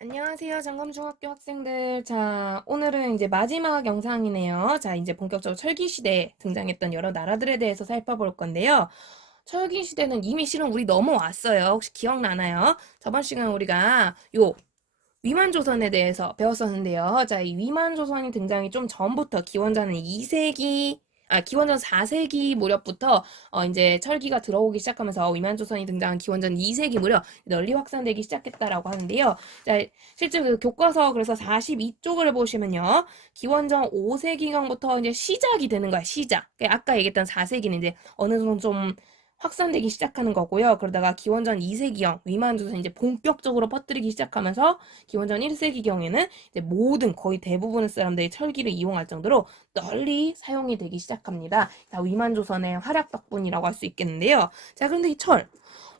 안녕하세요. 장검중학교 학생들. 자, 오늘은 이제 마지막 영상이네요. 자, 이제 본격적으로 철기시대에 등장했던 여러 나라들에 대해서 살펴볼 건데요. 철기시대는 이미 실은 우리 넘어왔어요. 혹시 기억나나요? 저번 시간 우리가 위만조선에 대해서 배웠었는데요. 자, 이 위만조선이 등장이 좀 전부터 기원전 2세기, 기원전 4세기 무렵부터 이제 철기가 들어오기 시작하면서 위만조선이 등장한 기원전 2세기 무렵 널리 확산되기 시작했다라고 하는데요. 자, 실제 그 교과서 그래서 42쪽을 보시면요. 기원전 5세기경부터 이제 시작이 되는 거야, 시작. 아까 얘기했던 4세기는 이제 어느 정도 좀 확산되기 시작하는 거고요. 그러다가 기원전 2세기경 위만조선 이제 본격적으로 퍼뜨리기 시작하면서 기원전 1세기경에는 이제 모든 거의 대부분의 사람들이 철기를 이용할 정도로 널리 사용이 되기 시작합니다. 다 위만조선의 활약 덕분이라고 할 수 있겠는데요. 자, 그런데 이 철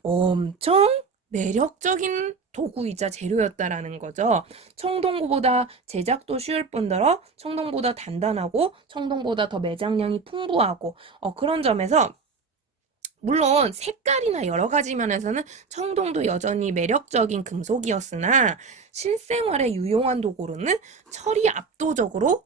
엄청 매력적인 도구이자 재료였다라는 거죠. 청동구보다 제작도 쉬울 뿐더러 청동보다 단단하고 청동보다 더 매장량이 풍부하고 그런 점에서 물론 색깔이나 여러 가지 면에서는 청동도 여전히 매력적인 금속이었으나 실생활에 유용한 도구로는 철이 압도적으로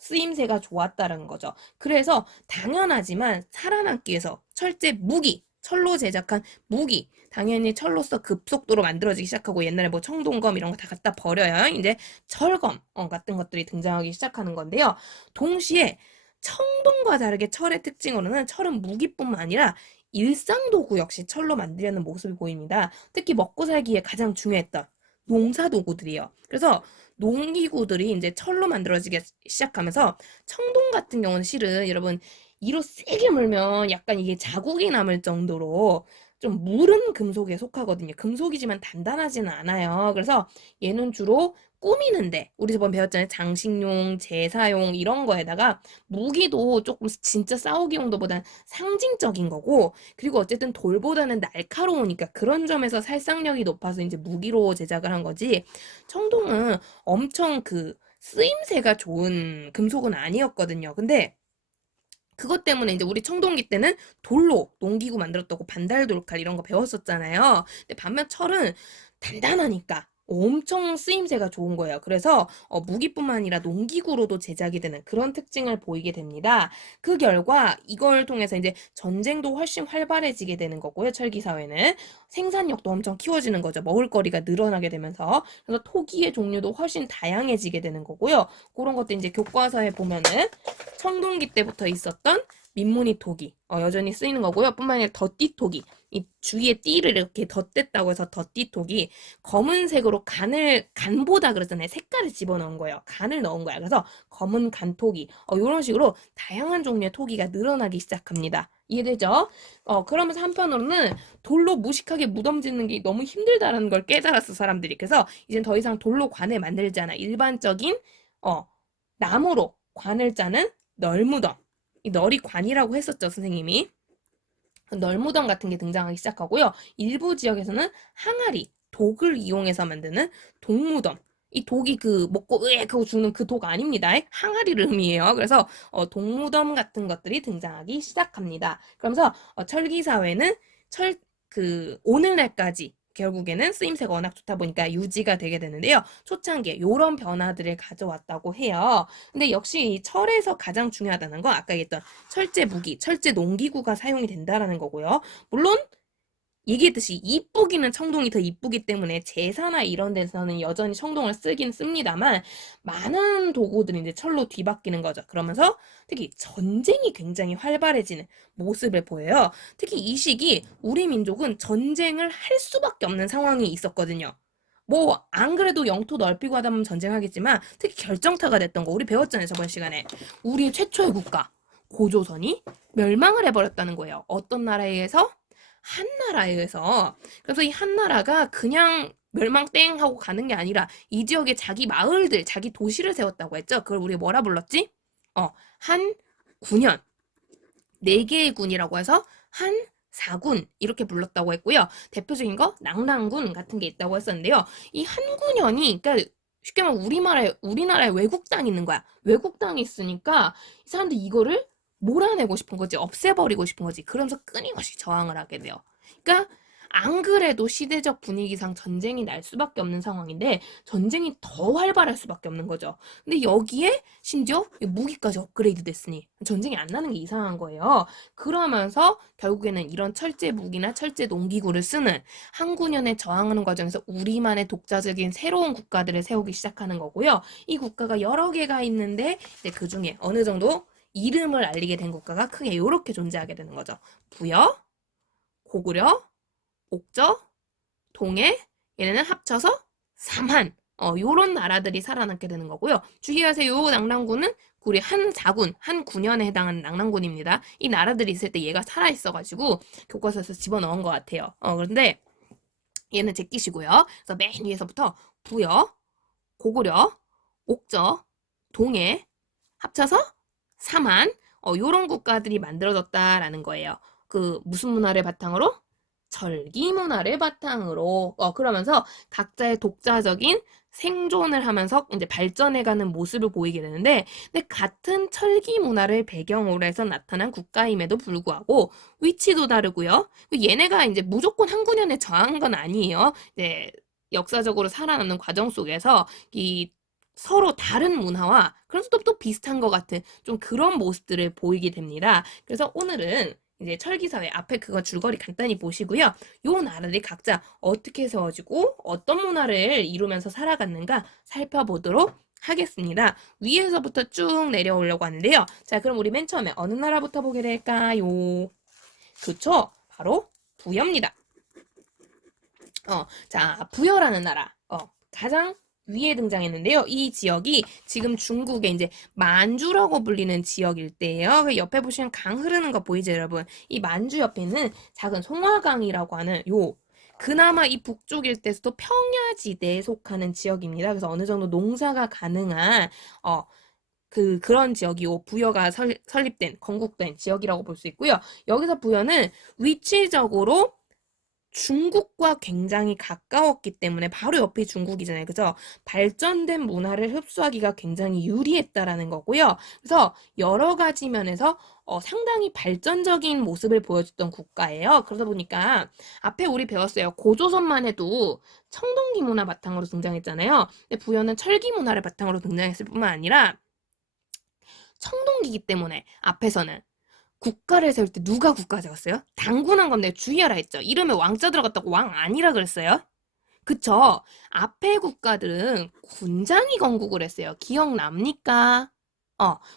쓰임새가 좋았다는 거죠. 그래서 당연하지만 살아남기 위해서 철제 무기, 철로 제작한 무기, 당연히 철로서 급속도로 만들어지기 시작하고 옛날에 뭐 청동검 이런 거 다 갖다 버려요. 이제 철검 같은 것들이 등장하기 시작하는 건데요. 동시에 청동과 다르게 철의 특징으로는 철은 무기뿐만 아니라 일상도구 역시 철로 만들려는 모습이 보입니다. 특히 먹고 살기에 가장 중요했던 농사도구들이요. 그래서 농기구들이 이제 철로 만들어지기 시작하면서 청동 같은 경우는 실은 여러분 이로 세게 물면 약간 이게 자국이 남을 정도로 좀 무른 금속에 속하거든요. 금속이지만 단단하지는 않아요. 그래서 얘는 주로 꾸미는데 우리 저번 배웠잖아요. 장식용, 제사용 이런 거에다가 무기도 조금 진짜 싸우기 용도보다는 상징적인 거고 그리고 어쨌든 돌보다는 날카로우니까 그런 점에서 살상력이 높아서 이제 무기로 제작을 한 거지 청동은 엄청 그 쓰임새가 좋은 금속은 아니었거든요. 근데 그것 때문에 이제 우리 청동기 때는 돌로 농기구 만들었다고 반달돌칼 이런 거 배웠었잖아요. 근데 반면 철은 단단하니까 엄청 쓰임새가 좋은 거예요. 그래서 무기뿐만 아니라 농기구로도 제작이 되는 그런 특징을 보이게 됩니다. 그 결과 이걸 통해서 이제 전쟁도 훨씬 활발해지게 되는 거고요. 철기 사회는 생산력도 엄청 키워지는 거죠. 먹을거리가 늘어나게 되면서 그래서 토기의 종류도 훨씬 다양해지게 되는 거고요. 그런 것도 이제 교과서에 보면은 청동기 때부터 있었던 민무늬 토기 여전히 쓰이는 거고요. 뿐만 아니라 덧띠토기 이 주위에 띠를 이렇게 덧댔다고 해서 덧띠토기 검은색으로 간보다 그랬잖아요. 색깔을 집어넣은 거예요. 간을 넣은 거야. 그래서 검은 간토기 이런 식으로 다양한 종류의 토기가 늘어나기 시작합니다. 이해되죠? 그러면서 한편으로는 돌로 무식하게 무덤 짓는 게 너무 힘들다라는 걸 깨달았어 사람들이. 그래서 이젠 더 이상 돌로 관을 만들지 않아. 일반적인 나무로 관을 짜는 널무덤. 이 널이 관이라고 했었죠, 선생님이. 널무덤 같은 게 등장하기 시작하고요. 일부 지역에서는 항아리, 독을 이용해서 만드는 독무덤. 이 독이 그 먹고 으액 하고 죽는 그 독 아닙니다. 항아리를 의미해요. 그래서 독무덤 같은 것들이 등장하기 시작합니다. 그러면서 철기 사회는 오늘날까지 결국에는 쓰임새가 워낙 좋다 보니까 유지가 되게 되는데요. 초창기에 이런 변화들을 가져왔다고 해요. 근데 역시 철에서 가장 중요하다는 건 아까 얘기했던 철제 무기, 철제 농기구가 사용이 된다라는 거고요. 물론 얘기했듯이 이쁘기는 청동이 더 이쁘기 때문에 제사나 이런 데서는 여전히 청동을 쓰긴 씁니다만 많은 도구들이 이제 철로 뒤바뀌는 거죠. 그러면서 특히 전쟁이 굉장히 활발해지는 모습을 보여요. 특히 이 시기 우리 민족은 전쟁을 할 수밖에 없는 상황이 있었거든요. 뭐 안 그래도 영토 넓히고 하다 보면 전쟁하겠지만 특히 결정타가 됐던 거 우리 배웠잖아요. 저번 시간에. 우리의 최초의 국가 고조선이 멸망을 해버렸다는 거예요. 어떤 나라에 의해서? 한나라에 의해서. 그래서 이 한나라가 그냥 멸망 땡 하고 가는 게 아니라 이 지역에 자기 마을들, 자기 도시를 세웠다고 했죠. 그걸 우리 뭐라 불렀지? 한 9년. 4개의 군이라고 해서 한 사군 이렇게 불렀다고 했고요. 대표적인 거 낭랑군 같은 게 있다고 했었는데요. 이 한군현이 그러니까 쉽게 말하면 우리나라에 외국 땅이 있는 거야. 외국 땅이 있으니까 이 사람들 이거를 몰아내고 싶은 거지. 없애버리고 싶은 거지. 그러면서 끊임없이 저항을 하게 돼요. 그러니까 안 그래도 시대적 분위기상 전쟁이 날 수밖에 없는 상황인데 전쟁이 더 활발할 수밖에 없는 거죠. 근데 여기에 심지어 무기까지 업그레이드 됐으니 전쟁이 안 나는 게 이상한 거예요. 그러면서 결국에는 이런 철제 무기나 철제 농기구를 쓰는 한군연에 저항하는 과정에서 우리만의 독자적인 새로운 국가들을 세우기 시작하는 거고요. 이 국가가 여러 개가 있는데 이제 그 중에 어느 정도 이름을 알리게 된 국가가 크게 이렇게 존재하게 되는 거죠. 부여, 고구려, 옥저, 동해, 얘네는 합쳐서 삼한. 요런 나라들이 살아남게 되는 거고요. 주의하세요. 요 낙랑군은 우리 한 4군, 한 9년에 해당하는 낙랑군입니다. 이 나라들이 있을 때 얘가 살아있어가지고 교과서에서 집어넣은 것 같아요. 그런데 얘는 제끼시고요. 그래서 맨 위에서부터 부여, 고구려, 옥저, 동해, 합쳐서 삼한, 요런 국가들이 만들어졌다라는 거예요. 그 무슨 문화를 바탕으로? 절기 문화를 바탕으로 그러면서 각자의 독자적인 생존을 하면서 이제 발전해가는 모습을 보이게 되는데, 근데 같은 철기 문화를 배경으로 해서 나타난 국가임에도 불구하고 위치도 다르고요. 얘네가 이제 무조건 한 군연에 저항한 건 아니에요. 이제 역사적으로 살아남는 과정 속에서 이 서로 다른 문화와 그래서 또 비슷한 것 같은 좀 그런 모습들을 보이게 됩니다. 그래서 오늘은 이제 철기사회 앞에 그거 줄거리 간단히 보시고요. 요 나라들이 각자 어떻게 세워지고 어떤 문화를 이루면서 살아갔는가 살펴보도록 하겠습니다. 위에서부터 쭉 내려오려고 하는데요. 자, 그럼 우리 맨 처음에 어느 나라부터 보게 될까요? 그쵸? 바로 부여입니다. 자, 부여라는 나라. 가장 위에 등장했는데요. 이 지역이 지금 중국의 이제 만주라고 불리는 지역 일대예요. 그 옆에 보시면 강 흐르는 거 보이죠, 여러분? 이 만주 옆에는 작은 송화강이라고 하는 그나마 이 북쪽 일대에서도 평야지대에 속하는 지역입니다. 그래서 어느 정도 농사가 가능한 그런 지역이 부여가 설립된, 건국된 지역이라고 볼 수 있고요. 여기서 부여는 위치적으로 중국과 굉장히 가까웠기 때문에 바로 옆이 중국이잖아요. 그죠? 발전된 문화를 흡수하기가 굉장히 유리했다라는 거고요. 그래서 여러 가지 면에서 상당히 발전적인 모습을 보여줬던 국가예요. 그러다 보니까 앞에 우리 배웠어요. 고조선만 해도 청동기 문화 바탕으로 등장했잖아요. 근데 부여는 철기 문화를 바탕으로 등장했을 뿐만 아니라 청동기이기 때문에 앞에서는 국가를 세울 때 누가 국가 세웠어요? 당군한 건데 주의하라 했죠. 이름에 왕자 들어갔다고 왕 아니라 그랬어요? 그쵸? 앞에 국가들은 군장이 건국을 했어요. 기억납니까?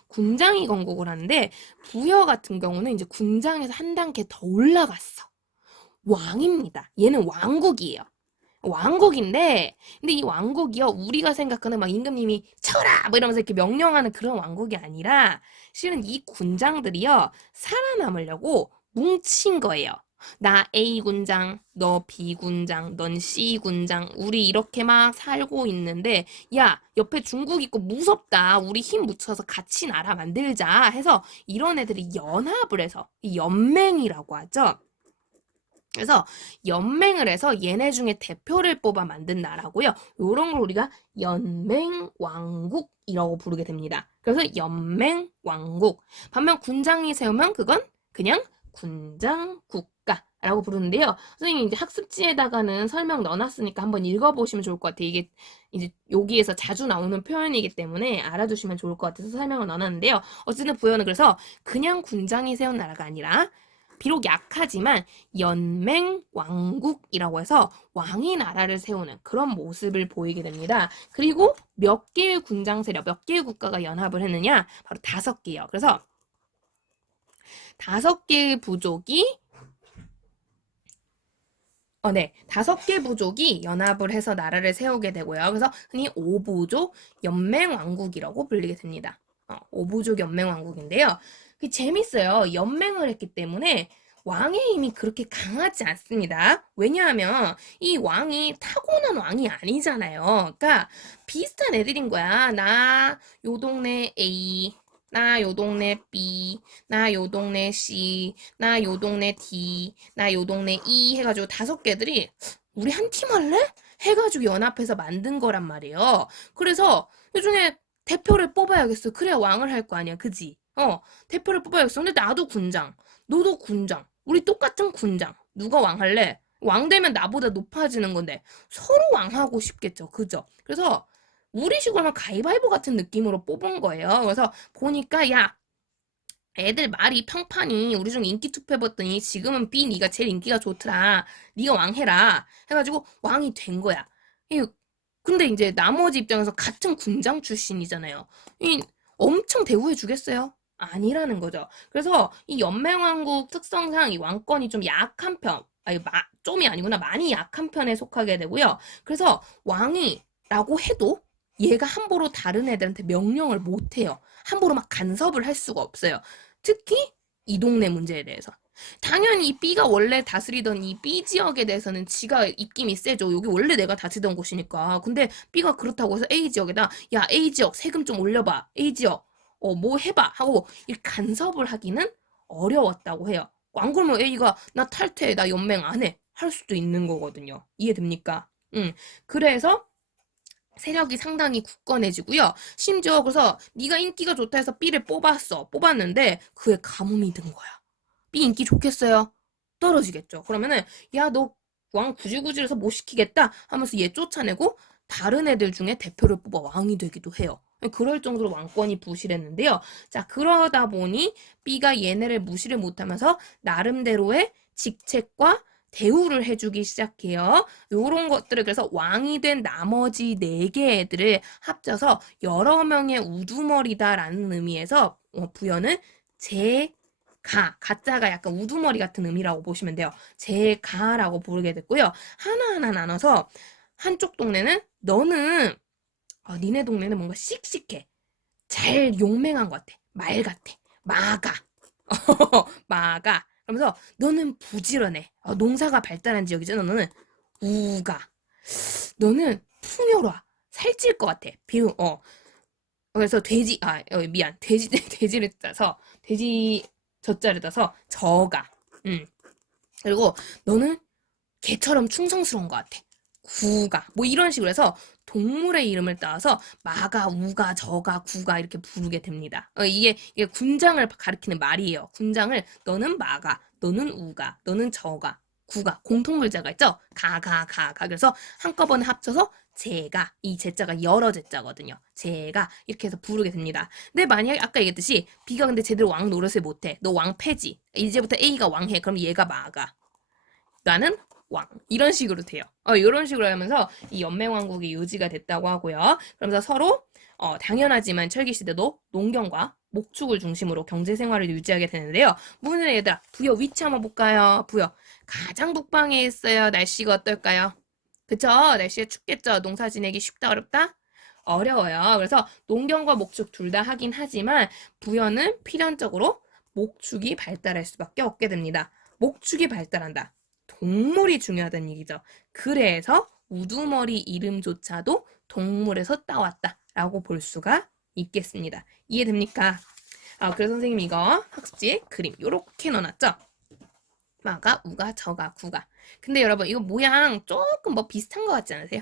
군장이 건국을 하는데 부여 같은 경우는 이제 군장에서 한 단계 더 올라갔어. 왕입니다. 얘는 왕국이에요. 왕국인데, 근데 이 왕국이요, 우리가 생각하는 막 임금님이 쳐라! 뭐 이러면서 이렇게 명령하는 그런 왕국이 아니라, 실은 이 군장들이요, 살아남으려고 뭉친 거예요. 나 A 군장, 너 B 군장, 넌 C 군장, 우리 이렇게 막 살고 있는데, 야, 옆에 중국 있고 무섭다. 우리 힘 묻혀서 같이 나라 만들자. 해서 이런 애들이 연합을 해서, 이 연맹이라고 하죠. 그래서 연맹을 해서 얘네 중에 대표를 뽑아 만든 나라고요. 요런 걸 우리가 연맹왕국이라고 부르게 됩니다. 그래서 연맹왕국. 반면 군장이 세우면 그건 그냥 군장국가라고 부르는데요. 선생님이 이제 학습지에다가는 설명 넣어놨으니까 한번 읽어보시면 좋을 것 같아요. 이게 이제 여기에서 자주 나오는 표현이기 때문에 알아두시면 좋을 것 같아서 설명을 넣어놨는데요. 어쨌든 부여는 그래서 그냥 군장이 세운 나라가 아니라 비록 약하지만 연맹 왕국이라고 해서 왕이 나라를 세우는 그런 모습을 보이게 됩니다. 그리고 몇 개의 군장 세력, 몇 개의 국가가 연합을 했느냐? 바로 5개요. 그래서 5개의 부족이 5개 부족이 연합을 해서 나라를 세우게 되고요. 그래서 흔히 5부족 연맹왕국이라고 불리게 됩니다. 5부족 연맹왕국인데요. 재밌어요. 연맹을 했기 때문에 왕의 힘이 그렇게 강하지 않습니다. 왜냐하면 이 왕이 타고난 왕이 아니잖아요. 그러니까 비슷한 애들인 거야. 나 요 동네 A, 나 요 동네 B, 나 요 동네 C, 나 요 동네 D, 나 요 동네 E 해가지고 5개들이 우리 한 팀 할래? 해가지고 연합해서 만든 거란 말이에요. 그래서 요중에 대표를 뽑아야겠어. 그래야 왕을 할 거 아니야. 그지? 대표를 뽑아야겠어. 근데 나도 군장, 너도 군장, 우리 똑같은 군장. 누가 왕 할래? 왕 되면 나보다 높아지는 건데 서로 왕하고 싶겠죠. 그죠? 그래서 우리식으로 하면 가위바위보 같은 느낌으로 뽑은 거예요. 그래서 보니까 야, 애들 말이 평판이 우리 중 인기 투표해봤더니 지금은 B 네가 제일 인기가 좋더라. 네가 왕해라. 해가지고 왕이 된 거야. 근데 이제 나머지 입장에서 같은 군장 출신이잖아요. 엄청 대우해 주겠어요? 아니라는 거죠. 그래서 이 연맹왕국 특성상 이 왕권이 좀 약한 편, 아니 좀이 아니구나, 많이 약한 편에 속하게 되고요. 그래서 왕이라고 해도 얘가 함부로 다른 애들한테 명령을 못 해요. 함부로 막 간섭을 할 수가 없어요. 특히 이 동네 문제에 대해서. 당연히 이 B가 원래 다스리던 이 B 지역에 대해서는 지가 입김이 세죠. 여기 원래 내가 다스리던 곳이니까. 근데 B가 그렇다고 해서 A 지역에다 야, A 지역 세금 좀 올려봐. A 지역 뭐 해봐 하고 이 간섭을 하기는 어려웠다고 해요. 안 그러면 A가 나 탈퇴, 나 연맹 안 해. 할 수도 있는 거거든요. 이해됩니까? 그래서 세력이 상당히 굳건해지고요. 심지어 그래서 네가 인기가 좋다 해서 B를 뽑았는데 그에 가뭄이 든 거야. B 인기 좋겠어요? 떨어지겠죠. 그러면은 야, 너 왕 구질구질해서 못 시키겠다 하면서 얘 쫓아내고 다른 애들 중에 대표를 뽑아 왕이 되기도 해요. 그럴 정도로 왕권이 부실했는데요. 자, 그러다 보니 B가 얘네를 무시를 못하면서 나름대로의 직책과 대우를 해주기 시작해요. 요런 것들을 그래서 왕이 된 나머지 4개 애들을 합쳐서 여러 명의 우두머리다라는 의미에서 부여는 가짜가 약간 우두머리 같은 의미라고 보시면 돼요. 제가라고 부르게 됐고요. 하나하나 나눠서 한쪽 동네는 너는 니네 동네는 뭔가 씩씩해. 잘 용맹한 것 같아. 말 같아. 마가. 마가. 그러면서 너는 부지런해. 농사가 발달한 지역이잖아. 너는 우가. 너는 풍요로워. 살찔 것 같아. 그래서 돼지를 따서 돼지 젖자를 따서 저가. 그리고 너는 개처럼 충성스러운 것 같아. 구가. 뭐 이런 식으로 해서 동물의 이름을 따서 마가, 우가, 저가, 구가 이렇게 부르게 됩니다. 이게 군장을 가리키는 말이에요. 군장을 너는 마가, 너는 우가, 너는 저가, 구가. 공통글자가 있죠? 가. 그래서 한꺼번에 합쳐서 제가, 이 제자가 여러 제자거든요. 제가 이렇게 해서 부르게 됩니다. 근데 만약에 아까 얘기했듯이 B가 근데 제대로 왕 노릇을 못해. 너 왕패지. 이제부터 A가 왕해. 그럼 얘가 마가. 나는 왕. 이런 식으로 돼요. 이런 식으로 하면서 이 연맹왕국이 유지가 됐다고 하고요. 그러면서 서로 당연하지만 철기시대도 농경과 목축을 중심으로 경제생활을 유지하게 되는데요. 문을 얘들아, 부여 위치 한번 볼까요? 부여. 가장 북방에 있어요. 날씨가 어떨까요? 그쵸? 날씨가 춥겠죠? 농사 지내기 쉽다 어렵다? 어려워요. 그래서 농경과 목축 둘 다 하긴 하지만 부여는 필연적으로 목축이 발달할 수밖에 없게 됩니다. 목축이 발달한다. 동물이 중요하다는 얘기죠. 그래서 우두머리 이름조차도 동물에서 따왔다라고 볼 수가 있겠습니다. 이해됩니까? 그래서 선생님이 이거 학습지에 그림 요렇게 넣어놨죠? 마가, 우가, 저가, 구가. 근데 여러분 이거 모양 조금 뭐 비슷한 것 같지 않으세요?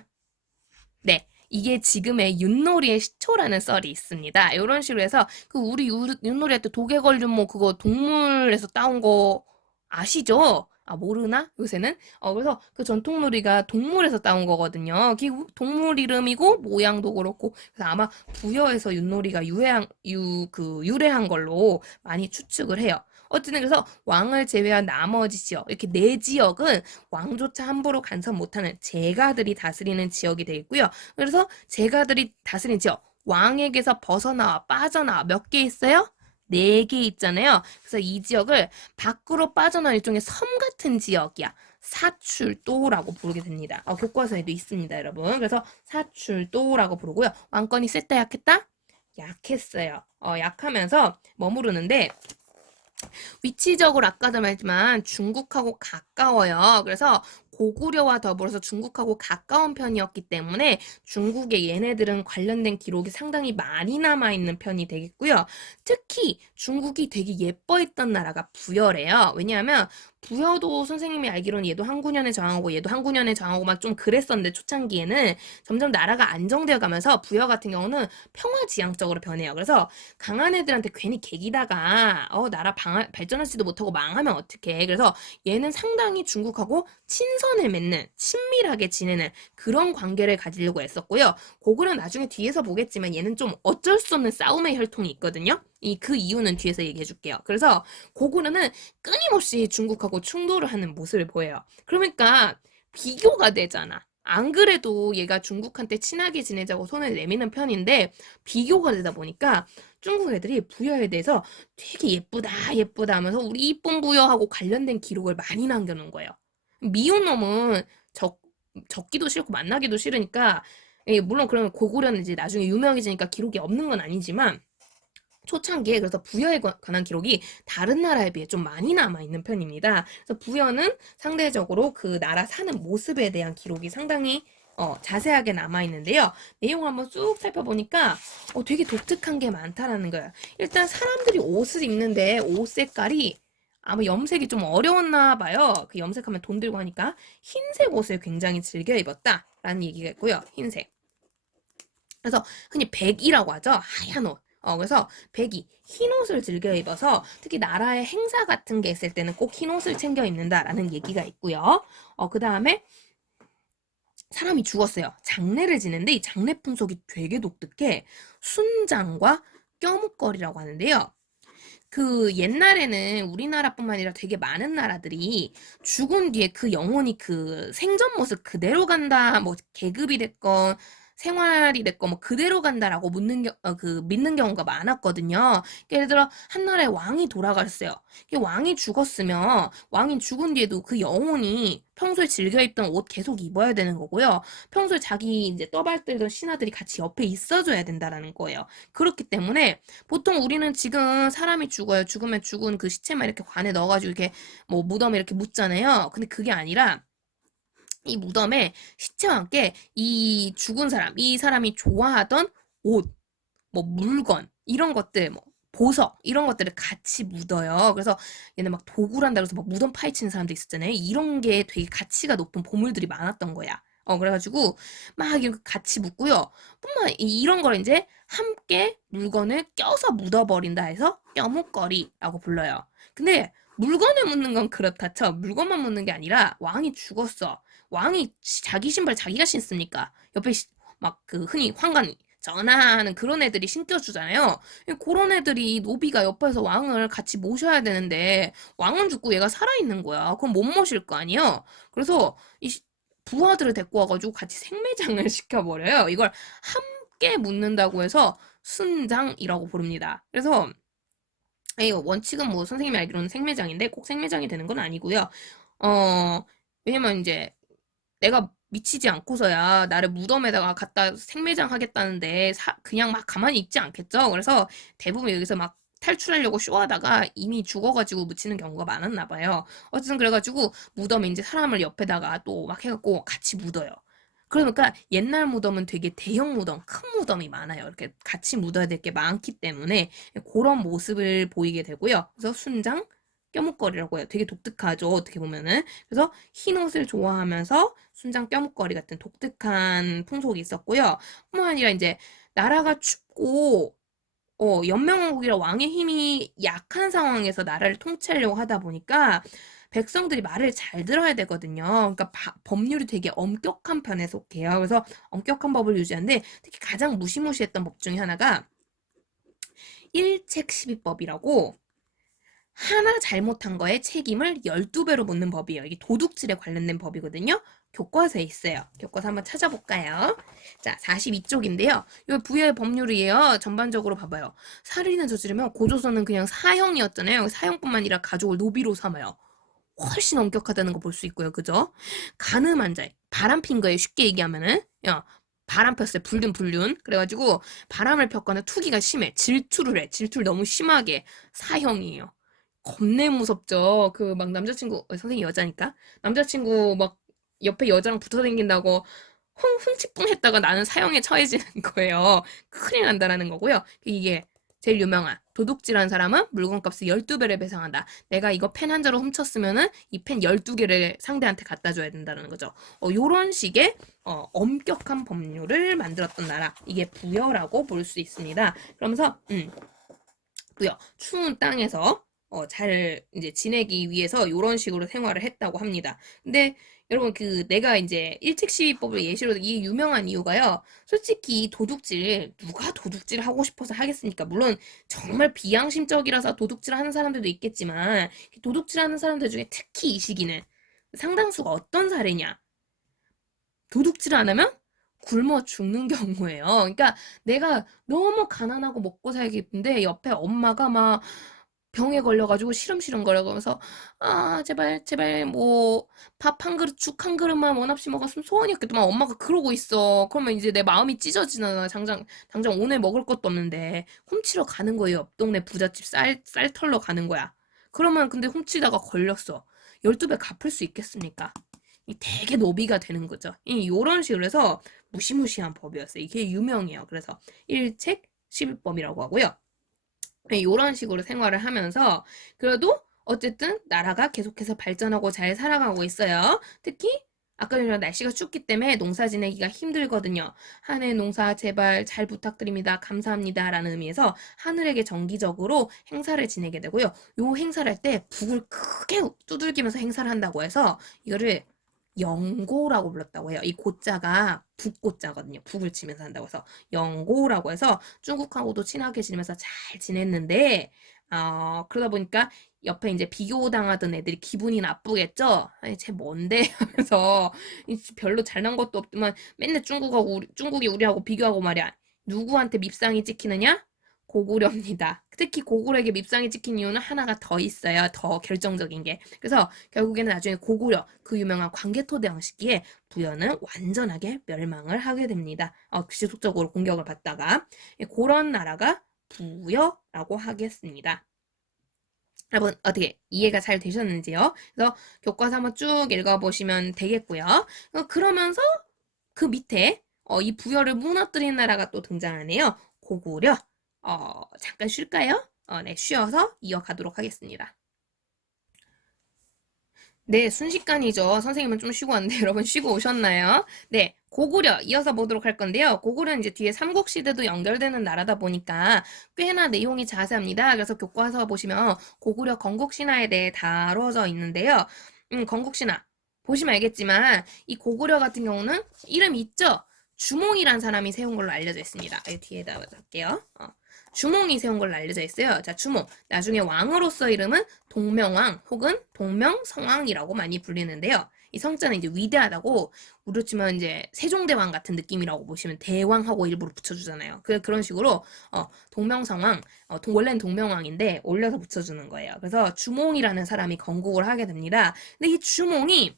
네. 이게 지금의 윷놀이의 시초라는 썰이 있습니다. 이런 식으로 해서 우리 윷놀이 할 때 도개걸륜모 그거 동물에서 따온 거 아시죠? 모르나? 요새는? 그래서 그 전통놀이가 동물에서 따온 거거든요. 동물 이름이고 모양도 그렇고 그래서 아마 부여에서 윷놀이가 유래한 걸로 많이 추측을 해요. 어쨌든 그래서 왕을 제외한 나머지 지역, 이렇게 4지역은 왕조차 함부로 간섭 못하는 제가들이 다스리는 지역이 되겠고요. 그래서 제가들이 다스리는 지역, 왕에게서 벗어나와 빠져나와 몇 개 있어요? 4개 있잖아요. 그래서 이 지역을 밖으로 빠져나온 일종의 섬 같은 지역이야. 사출도라고 부르게 됩니다. 교과서에도 있습니다, 여러분. 그래서 사출도라고 부르고요. 왕권이 셌다 약했다? 약했어요. 약하면서 머무르는데 위치적으로 아까도 말했지만 중국하고 가까워요. 그래서 고구려와 더불어서 중국하고 가까운 편이었기 때문에 중국에 얘네들은 관련된 기록이 상당히 많이 남아있는 편이 되겠고요. 특히 중국이 되게 예뻐했던 나라가 부여래요. 왜냐하면 부여도 선생님이 알기로는 얘도 한 9년에 저항하고 얘도 한 9년에 저항하고 막 좀 그랬었는데 초창기에는 점점 나라가 안정되어 가면서 부여 같은 경우는 평화지향적으로 변해요. 그래서 강한 애들한테 괜히 개기다가 나라 발전하지도 못하고 망하면 어떡해. 그래서 얘는 상당히 중국하고 친선을 맺는 친밀하게 지내는 그런 관계를 가지려고 했었고요. 고구려는 나중에 뒤에서 보겠지만 얘는 좀 어쩔 수 없는 싸움의 혈통이 있거든요. 그 이유는 뒤에서 얘기해 줄게요. 그래서 고구려는 끊임없이 중국하고 충돌을 하는 모습을 보여요. 그러니까 비교가 되잖아. 안 그래도 얘가 중국한테 친하게 지내자고 손을 내미는 편인데 비교가 되다 보니까 중국 애들이 부여에 대해서 되게 예쁘다 예쁘다 하면서 우리 이쁜 부여하고 관련된 기록을 많이 남겨놓은 거예요. 미운 놈은 적기도 싫고 만나기도 싫으니까 물론 그러면 고구려는 이제 나중에 유명해지니까 기록이 없는 건 아니지만 초창기에 그래서 부여에 관한 기록이 다른 나라에 비해 좀 많이 남아있는 편입니다. 그래서 부여는 상대적으로 그 나라 사는 모습에 대한 기록이 상당히 자세하게 남아있는데요. 내용을 한번 쭉 살펴보니까 되게 독특한 게 많다라는 거예요. 일단 사람들이 옷을 입는데 옷 색깔이 아마 염색이 좀 어려웠나 봐요. 그 염색하면 돈 들고 하니까 흰색 옷을 굉장히 즐겨 입었다라는 얘기가 있고요. 흰색. 그래서 흔히 백이라고 하죠. 하얀 옷. 그래서 백이 흰 옷을 즐겨 입어서 특히 나라의 행사 같은 게 있을 때는 꼭 흰 옷을 챙겨 입는다라는 얘기가 있고요. 그 다음에 사람이 죽었어요. 장례를 지는데 이 장례 풍속이 되게 독특해. 순장과 껴묵거리라고 하는데요. 그 옛날에는 우리나라뿐만 아니라 되게 많은 나라들이 죽은 뒤에 그 영혼이 그 생전 모습 그대로 간다, 뭐 계급이 됐건 생활이 됐건 뭐 그대로 간다라고 믿는 경우가 많았거든요. 예를 들어 한 나라의 왕이 돌아갔어요. 왕이 죽었으면 왕이 죽은 뒤에도 그 영혼이 평소에 즐겨 입던 옷 계속 입어야 되는 거고요. 평소에 자기 이제 떠발들던 신하들이 같이 옆에 있어줘야 된다라는 거예요. 그렇기 때문에 보통 우리는 지금 사람이 죽어요. 죽으면 죽은 그 시체만 이렇게 관에 넣어가지고 이렇게 뭐 무덤에 이렇게 묻잖아요. 근데 그게 아니라 이 무덤에 시체와 함께 이 죽은 사람, 이 사람이 좋아하던 옷, 뭐 물건, 이런 것들, 뭐 보석, 이런 것들을 같이 묻어요. 그래서 얘는 막 도구란다 그래서 막 무덤 파헤치는 사람도 있었잖아요. 이런 게 되게 가치가 높은 보물들이 많았던 거야. 그래가지고 막 이렇게 같이 묻고요. 이런 걸 이제 함께 물건을 껴서 묻어버린다 해서 껴묵거리라고 불러요. 근데 물건을 묻는 건 그렇다 쳐. 물건만 묻는 게 아니라 왕이 죽었어. 왕이 자기 신발 자기가 신습니까? 옆에 막 그 흔히 황관 전하하는 그런 애들이 신겨주잖아요. 그런 애들이 노비가 옆에서 왕을 같이 모셔야 되는데 왕은 죽고 얘가 살아있는 거야. 그럼 못 모실 거 아니에요? 그래서 이 부하들을 데리고 와가지고 같이 생매장을 시켜버려요. 이걸 함께 묻는다고 해서 순장이라고 부릅니다. 그래서 원칙은 뭐 선생님이 알기로는 생매장인데 꼭 생매장이 되는 건 아니고요. 왜냐면 이제 내가 미치지 않고서야 나를 무덤에다가 갖다 생매장 하겠다는데 그냥 막 가만히 있지 않겠죠? 그래서 대부분 여기서 막 탈출하려고 쇼하다가 이미 죽어가지고 묻히는 경우가 많았나 봐요. 어쨌든 그래가지고 무덤에 이제 사람을 옆에다가 또 막 해갖고 같이 묻어요. 그러니까 옛날 무덤은 되게 대형 무덤, 큰 무덤이 많아요. 이렇게 같이 묻어야 될 게 많기 때문에 그런 모습을 보이게 되고요. 그래서 순장, 껴묵거리라고 해요. 되게 독특하죠. 어떻게 보면은. 그래서 흰 옷을 좋아하면서 순장 껴묵거리 같은 독특한 풍속이 있었고요. 뿐만 아니라 이제 나라가 춥고 연명왕국이라 왕의 힘이 약한 상황에서 나라를 통치하려고 하다 보니까 백성들이 말을 잘 들어야 되거든요. 그러니까 법률이 되게 엄격한 편에 속해요. 그래서 엄격한 법을 유지하는데 특히 가장 무시무시했던 법 중에 하나가 일책십이법이라고 하나 잘못한 거에 책임을 12배로 묻는 법이에요. 이게 도둑질에 관련된 법이거든요. 교과서에 있어요. 교과서 한번 찾아볼까요? 자, 42쪽인데요. 이거 부여의 법률이에요. 전반적으로 봐봐요. 살인을 저지르면 고조선은 그냥 사형이었잖아요. 사형뿐만 아니라 가족을 노비로 삼아요. 훨씬 엄격하다는 거 볼 수 있고요. 그죠? 간음한 자, 바람핀 거예요. 쉽게 얘기하면은. 바람 폈어요. 불륜. 그래가지고 바람을 폈거나 투기가 심해. 질투를 해. 질투를 너무 심하게. 사형이에요. 겁내 무섭죠. 그 막 남자친구 선생님 여자니까 남자친구 막 옆에 여자랑 붙어 다닌다고 흠칫뿡 했다가 나는 사형에 처해지는 거예요. 큰일 난다라는 거고요. 이게 제일 유명한 도둑질한 사람은 물건값을 12배를 배상한다. 내가 이거 펜 한 자루 훔쳤으면은 이 펜 12개를 상대한테 갖다 줘야 된다는 거죠. 요런 식의 엄격한 법률을 만들었던 나라. 이게 부여라고 볼 수 있습니다. 그러면서 부여, 추운 땅에서 잘 이제 지내기 위해서 요런 식으로 생활을 했다고 합니다. 근데 여러분 내가 이제 일책시비법을 예시로 이 유명한 이유가요. 솔직히 도둑질 누가 도둑질 하고 싶어서 하겠습니까? 물론 정말 비양심적이라서 도둑질 하는 사람들도 있겠지만 도둑질 하는 사람들 중에 특히 이 시기는 상당수가 어떤 사례냐? 도둑질 안 하면 굶어 죽는 경우예요. 그러니까 내가 너무 가난하고 먹고 살기 힘든데 옆에 엄마가 막 병에 걸려가지고 시름시름 거려가면서 제발 제발 뭐 밥 한 그릇 죽 한 그릇만 원 없이 먹었으면 소원이었겠더만 엄마가 그러고 있어. 그러면 이제 내 마음이 찢어지잖아. 당장 오늘 먹을 것도 없는데 훔치러 가는 거예요. 옆 동네 부잣집 쌀 털러 가는 거야. 그러면 근데 훔치다가 걸렸어. 12배 갚을 수 있겠습니까? 이 되게 노비가 되는 거죠. 요런 식으로 해서 무시무시한 법이었어요. 이게 유명해요. 그래서 일책 11법이라고 하고요. 요런 식으로 생활을 하면서 그래도 어쨌든 나라가 계속해서 발전하고 잘 살아가고 있어요. 특히 아까 전에 날씨가 춥기 때문에 농사 지내기가 힘들거든요. 한 해 농사 제발 잘 부탁드립니다. 감사합니다. 라는 의미에서 하늘에게 정기적으로 행사를 지내게 되고요. 요 행사를 할 때 북을 크게 두들기면서 행사를 한다고 해서 이거를 영고라고 불렀다고 해요. 이 고자가 북고자거든요. 북을 치면서 한다고 해서 영고라고 해서 중국하고도 친하게 지내면서 잘 지냈는데 그러다 보니까 옆에 이제 비교당하던 애들이 기분이 나쁘겠죠? 아니, 쟤 뭔데? 하면서 별로 잘난 것도 없지만 맨날 중국이 우리하고 비교하고 말이야. 누구한테 밉상이 찍히느냐? 고구려입니다. 특히 고구려에게 밉상이 찍힌 이유는 하나가 더 있어요. 더 결정적인 게. 그래서 결국에는 나중에 고구려, 그 유명한 광개토대왕 시기에 부여는 완전하게 멸망을 하게 됩니다. 지속적으로 공격을 받다가. 그런 나라가 부여라고 하겠습니다. 여러분 어떻게 이해가 잘 되셨는지요? 그래서 교과서 한번 쭉 읽어보시면 되겠고요. 그러면서 그 밑에 이 부여를 무너뜨린 나라가 또 등장하네요. 고구려. 잠깐 쉴까요? 네, 쉬어서 이어가도록 하겠습니다. 네, 순식간이죠. 선생님은 좀 쉬고 왔는데 여러분 쉬고 오셨나요? 네, 고구려 이어서 보도록 할 건데요. 고구려는 이제 뒤에 삼국시대도 연결되는 나라다 보니까 꽤나 내용이 자세합니다. 그래서 교과서 보시면 고구려 건국신화에 대해 다뤄져 있는데요. 건국신화 보시면 알겠지만 이 고구려 같은 경우는 이름 있죠? 주몽이란 사람이 세운 걸로 알려져 있습니다. 뒤에다 할게요. 주몽이 세운 걸로 알려져 있어요. 자, 주몽. 나중에 왕으로서 이름은 동명왕 혹은 동명성왕이라고 많이 불리는데요. 이 성자는 이제 위대하다고 우리로 치면 이제 세종대왕 같은 느낌이라고 보시면 대왕하고 일부러 붙여주잖아요. 그런 식으로 동명성왕, 원래는 동명왕인데 올려서 붙여주는 거예요. 그래서 주몽이라는 사람이 건국을 하게 됩니다. 근데 이 주몽이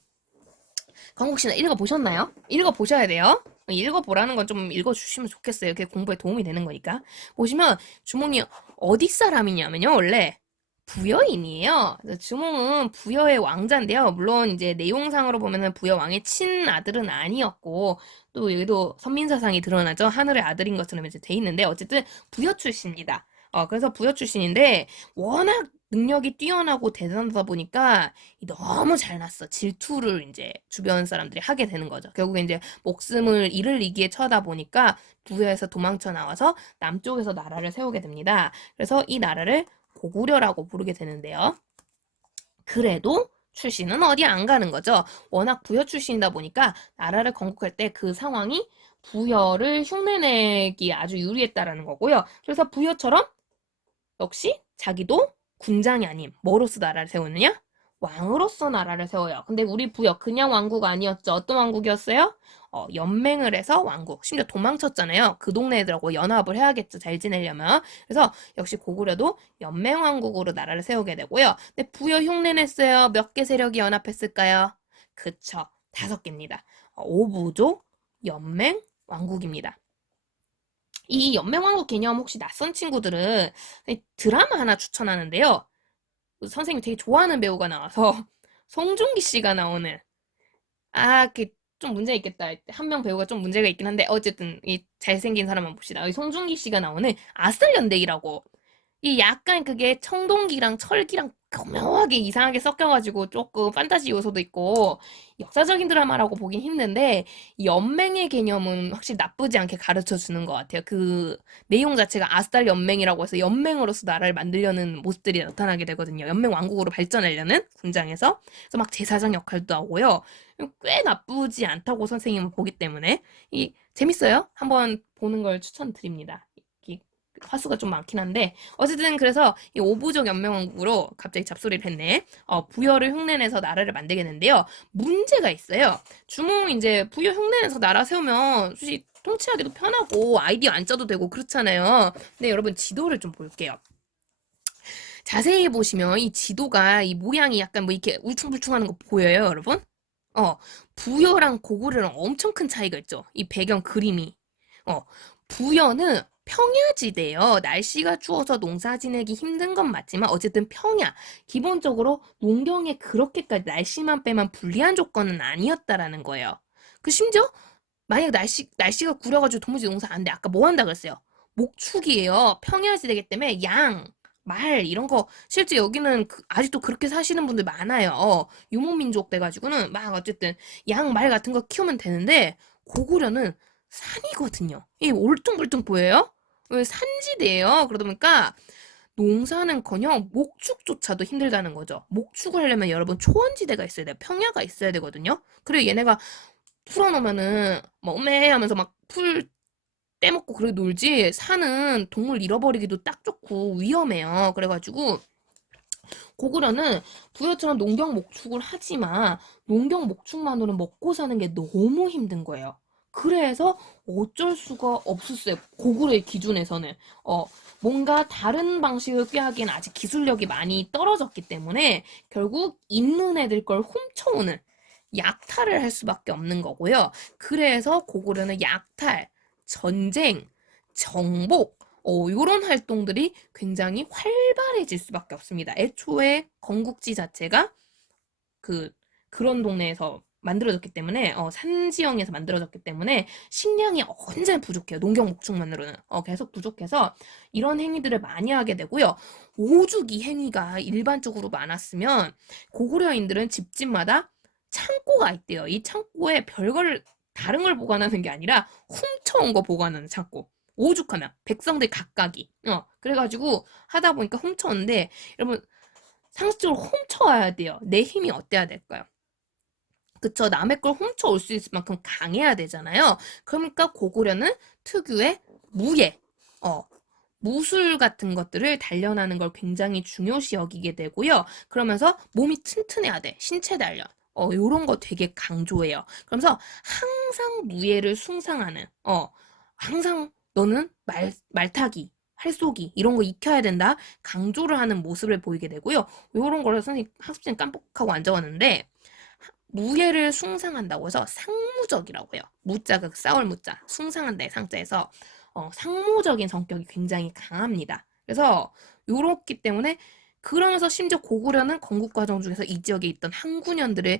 건국신화 읽어보셨나요? 읽어보셔야 돼요. 읽어보라는 건 좀 읽어주시면 좋겠어요. 그게 공부에 도움이 되는 거니까. 보시면 주몽이 어디 사람이냐면요. 원래 부여인이에요. 주몽은 부여의 왕자인데요. 물론 이제 내용상으로 보면은 부여 왕의 친아들은 아니었고 또 여기도 선민사상이 드러나죠. 하늘의 아들인 것처럼 이제 돼 있는데 어쨌든 부여 출신입니다. 그래서 부여 출신인데 워낙 능력이 뛰어나고 대단하다 보니까 너무 잘났어. 질투를 이제 주변 사람들이 하게 되는 거죠. 결국에 이제 목숨을 잃을 위기에 처하다 보니까 부여에서 도망쳐 나와서 남쪽에서 나라를 세우게 됩니다. 그래서 이 나라를 고구려라고 부르게 되는데요. 그래도 출신은 어디 안 가는 거죠. 워낙 부여 출신이다 보니까 나라를 건국할 때 그 상황이 부여를 흉내내기 아주 유리했다라는 거고요. 그래서 부여처럼 역시 자기도 군장이 아닌 뭐로서 나라를 세우느냐? 왕으로서 나라를 세워요. 근데 우리 부여 그냥 왕국 아니었죠. 어떤 왕국이었어요? 연맹을 해서 왕국. 심지어 도망쳤잖아요. 그 동네 애들하고 연합을 해야겠죠. 잘 지내려면. 그래서 역시 고구려도 연맹왕국으로 나라를 세우게 되고요. 근데 부여 흉내냈어요. 몇 개 세력이 연합했을까요? 그쵸. 5개입니다. 오부족 연맹왕국입니다. 이 연맹왕국 개념 혹시 낯선 친구들은 드라마 하나 추천하는데요. 선생님 되게 좋아하는 배우가 나와서 송중기 씨가 나오는 좀 문제가 있겠다. 한 명 배우가 좀 문제가 있긴 한데 어쨌든 이 잘생긴 사람만 봅시다. 송중기 씨가 나오는 아슬연대기라고 이 약간 그게 청동기랑 철기랑 교묘하게 이상하게 섞여가지고 조금 판타지 요소도 있고 역사적인 드라마라고 보긴 힘든데 이 연맹의 개념은 확실히 나쁘지 않게 가르쳐 주는 것 같아요. 그 내용 자체가 아스달 연맹이라고 해서 연맹으로서 나라를 만들려는 모습들이 나타나게 되거든요. 연맹 왕국으로 발전하려는 군장에서. 그래서 막 제사장 역할도 하고요. 꽤 나쁘지 않다고 선생님은 보기 때문에 이 재밌어요. 한번 보는 걸 추천드립니다. 화수가 좀 많긴 한데 어쨌든 그래서 이 오부족 연맹왕국으로 갑자기 잡소리를 했네. 부여를 흉내내서 나라를 만들겠는데요. 문제가 있어요. 주몽 이제 부여 흉내내서 나라 세우면 솔직히 통치하기도 편하고 아이디어 안 짜도 되고 그렇잖아요. 근데 여러분 지도를 좀 볼게요. 자세히 보시면 이 지도가 이 모양이 약간 뭐 이렇게 울퉁불퉁하는 거 보여요, 여러분? 어, 부여랑 고구려랑 엄청 큰 차이가 있죠. 이 배경 그림이. 어, 부여는 평야지대요. 날씨가 추워서 농사 지내기 힘든 건 맞지만 어쨌든 평야. 기본적으로 농경에 그렇게까지 날씨만 빼면 불리한 조건은 아니었다라는 거예요. 그 심지어 만약 날씨가 구려가지고 도무지 농사 안 돼. 아까 뭐 한다 그랬어요? 목축이에요. 평야지대기 때문에 양, 말 이런 거 실제 여기는 아직도 그렇게 사시는 분들 많아요. 유목민족 돼가지고는 막 어쨌든 양, 말 같은 거 키우면 되는데 고구려는 산이거든요. 이 울퉁불퉁 보여요? 왜 산지대예요. 그러다 보니까 농사는커녕 목축조차도 힘들다는 거죠. 목축을 하려면 여러분 초원지대가 있어야 돼요. 평야가 있어야 되거든요. 그리고 얘네가 풀어놓으면은 뭐 음에 하면서 막 풀 떼먹고 그래 놀지 산은 동물 잃어버리기도 딱 좋고 위험해요. 그래가지고 고구려는 부여처럼 농경 목축을 하지만 농경 목축만으로는 먹고 사는 게 너무 힘든 거예요. 그래서 어쩔 수가 없었어요. 고구려의 기준에서는. 뭔가 다른 방식을 꾀하기엔 아직 기술력이 많이 떨어졌기 때문에 결국 있는 애들 걸 훔쳐오는 약탈을 할 수밖에 없는 거고요. 그래서 고구려는 약탈, 전쟁, 정복, 요런 활동들이 굉장히 활발해질 수밖에 없습니다. 애초에 건국지 자체가 그, 그런 동네에서 만들어졌기 때문에, 산지형에서 만들어졌기 때문에 식량이 언제나 부족해요. 농경 목축만으로는. 계속 부족해서 이런 행위들을 많이 하게 되고요. 오죽 이 행위가 일반적으로 많았으면 고구려인들은 집집마다 창고가 있대요. 이 창고에 별걸 다른 걸 보관하는 게 아니라 훔쳐온 거 보관하는 창고. 오죽하면 백성들 각각이 그래가지고 하다 보니까 훔쳐온데 여러분 상식적으로 훔쳐와야 돼요. 내 힘이 어때야 될까요? 그쵸? 남의 걸 훔쳐올 수 있을 만큼 강해야 되잖아요. 그러니까 고구려는 특유의 무예, 무술 같은 것들을 단련하는 걸 굉장히 중요시 여기게 되고요. 그러면서 몸이 튼튼해야 돼. 신체 단련. 요런 거 되게 강조해요. 그러면서 항상 무예를 숭상하는, 항상 너는 말타기, 활쏘기, 이런 거 익혀야 된다. 강조를 하는 모습을 보이게 되고요. 요런 거를 선생님 학습생 깜빡하고 안 적었는데, 무예를 숭상한다고 해서 상무적이라고 해요. 무자가 싸울 무자, 숭상한다의 상자에서 상무적인 성격이 굉장히 강합니다. 그래서 요렇기 때문에 그러면서 심지어 고구려는 건국 과정 중에서 이 지역에 있던 항군현들을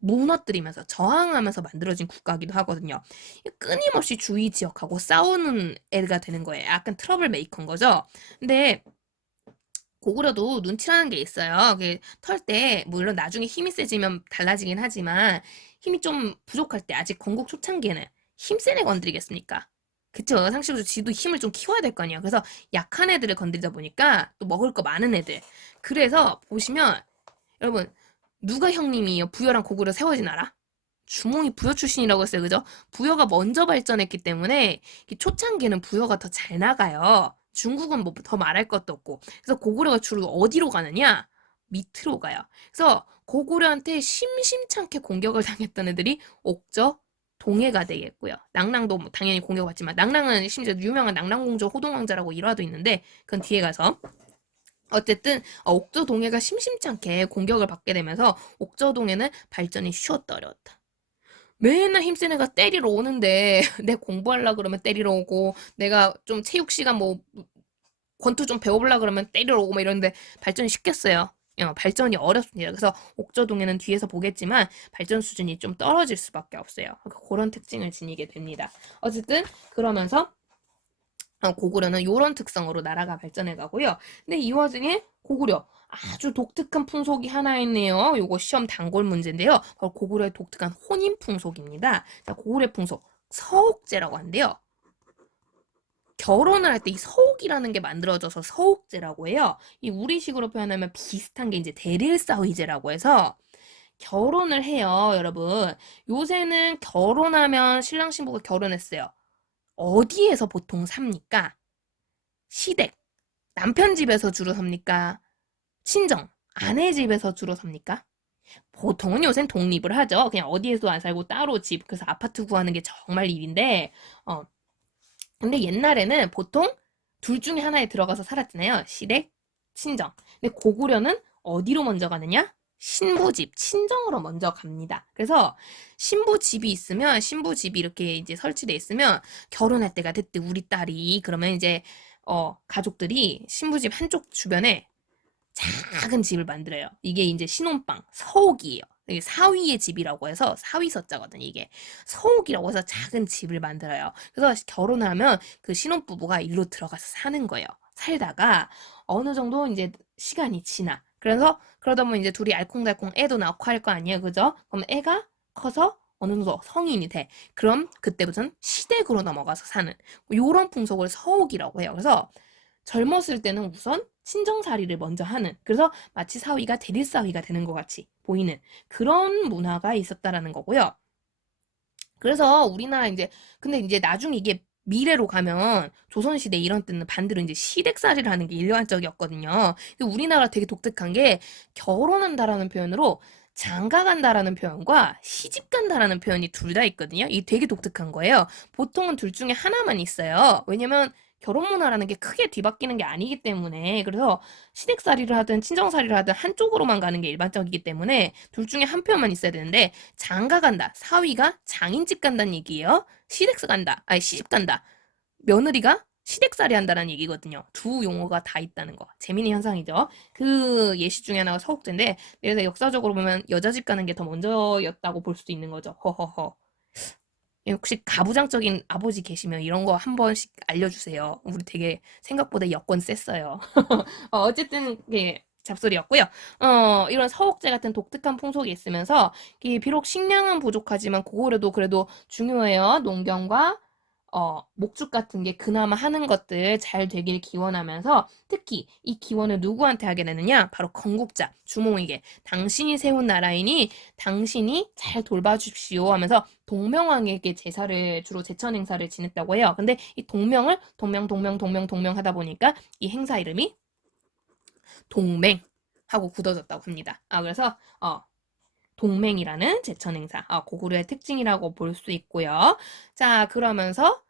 무너뜨리면서 저항하면서 만들어진 국가이기도 하거든요. 끊임없이 주위 지역하고 싸우는 애가 되는 거예요. 약간 트러블 메이커인 거죠. 근데 고구려도 눈치라는 게 있어요. 털 때, 물론 나중에 힘이 세지면 달라지긴 하지만, 힘이 좀 부족할 때, 아직 건국 초창기에는 힘센 애 건드리겠습니까? 그쵸? 상식적으로 지도 힘을 좀 키워야 될 거 아니에요. 그래서 약한 애들을 건드리다 보니까 또 먹을 거 많은 애들. 그래서 보시면, 여러분, 누가 형님이에요? 부여랑 고구려 세워진 나라? 주몽이 부여 출신이라고 했어요. 그죠? 부여가 먼저 발전했기 때문에 초창기에는 부여가 더 잘 나가요. 중국은 뭐 더 말할 것도 없고. 그래서 고구려가 주로 어디로 가느냐? 밑으로 가요. 그래서 고구려한테 심심찮게 공격을 당했던 애들이 옥저, 동해가 되겠고요. 낙랑도 뭐 당연히 공격받지만 낙랑은 심지어 유명한 낙랑공조 호동왕자라고 일화도 있는데 그건 뒤에 가서 어쨌든 옥저동해가 심심찮게 공격을 받게 되면서 옥저동해는 발전이 쉬었다 어려웠다. 맨날 힘센 애가 때리러 오는데 내 공부하려 그러면 때리러 오고 내가 좀 체육 시간 뭐 권투 좀 배워보려 그러면 때리러 오고 막 이러는데 발전이 쉽겠어요. 발전이 어렵습니다. 그래서 옥저동해는 뒤에서 보겠지만 발전 수준이 좀 떨어질 수밖에 없어요. 그런 특징을 지니게 됩니다. 어쨌든 그러면서 고구려는 요런 특성으로 나라가 발전해 가고요. 근데 이 와중에 고구려 아주 독특한 풍속이 하나 있네요. 요거 시험 단골 문제인데요. 바로 고구려의 독특한 혼인 풍속입니다. 자, 고구려의 풍속 서옥제라고 한대요. 결혼을 할 때 이 서옥이라는 게 만들어져서 서옥제라고 해요. 이 우리식으로 표현하면 비슷한 게 이제 대릴사위제라고 해서 결혼을 해요, 여러분. 요새는 결혼하면 신랑 신부가 결혼했어요. 어디에서 보통 삽니까? 시댁. 남편 집에서 주로 삽니까? 친정. 아내 집에서 주로 삽니까? 보통은 요새는 독립을 하죠. 그냥 어디에도 안 살고 따로 집, 그래서 아파트 구하는 게 정말 일인데, 어, 근데 옛날에는 보통 둘 중에 하나에 들어가서 살았잖아요. 시댁, 친정. 근데 고구려는 어디로 먼저 가느냐? 신부 집, 친정으로 먼저 갑니다. 그래서 신부 집이 있으면, 신부 집이 이렇게 이제 설치돼 있으면 결혼할 때가 됐대, 우리 딸이. 그러면 이제, 가족들이 신부 집 한쪽 주변에 작은 집을 만들어요. 이게 이제 신혼방, 서옥이에요. 이게 사위의 집이라고 해서 사위서자거든요. 이게 서옥이라고 해서 작은 집을 만들어요. 그래서 결혼하면 그 신혼부부가 일로 들어가서 사는 거예요. 살다가 어느 정도 이제 시간이 지나. 그래서 그러다 보면 이제 둘이 알콩달콩 애도 낳고 할 거 아니에요. 그죠? 그럼 애가 커서 어느 정도 성인이 돼. 그럼 그때부터는 시댁으로 넘어가서 사는 요런 풍속을 서옥이라고 해요. 그래서 젊었을 때는 우선 친정살이를 먼저 하는, 그래서 마치 사위가 대릴사위가 되는 것 같이 보이는 그런 문화가 있었다라는 거고요. 그래서 우리나라 이제, 근데 이제 나중에 이게 미래로 가면 조선시대 이런 때는 반대로 이제 시댁살이를 하는 게 일반적이었거든요. 근데 우리나라 되게 독특한 게 결혼한다라는 표현으로 장가간다라는 표현과 시집간다라는 표현이 둘 다 있거든요. 이게 되게 독특한 거예요. 보통은 둘 중에 하나만 있어요. 왜냐면 결혼 문화라는 게 크게 뒤바뀌는 게 아니기 때문에. 그래서 시댁살이를 하든 친정살이를 하든 한쪽으로만 가는 게 일반적이기 때문에 둘 중에 한 표현만 있어야 되는데, 장가 간다, 사위가 장인집 간다는 얘기예요. 시댁스 간다, 아니 시집 간다, 며느리가 시댁살이 한다는 얘기거든요. 두 용어가 다 있다는 거. 재미있는 현상이죠. 그 예시 중에 하나가 서옥제인데, 그래서 역사적으로 보면 여자 집 가는 게 더 먼저였다고 볼 수도 있는 거죠. 허허허. 혹시 가부장적인 아버지 계시면 이런 거 한 번씩 알려주세요. 우리 되게 생각보다 여건 셌어요. 어쨌든 예, 잡소리였고요. 이런 서옥제 같은 독특한 풍속이 있으면서 비록 식량은 부족하지만 고구려도 그래도 중요해요. 농경과 목축 같은 게 그나마 하는 것들 잘 되길 기원하면서, 특히 이 기원을 누구한테 하게 되느냐? 바로 건국자, 주몽에게. 당신이 세운 나라이니 당신이 잘 돌봐주십시오 하면서 동명왕에게 제사를, 주로 제천 행사를 지냈다고 해요. 근데 이 동명을 동명 하다 보니까 이 행사 이름이 동맹 하고 굳어졌다고 합니다. 그래서 동맹이라는 제천 행사, 고구려의 특징이라고 볼 수 있고요. 자, 그러면서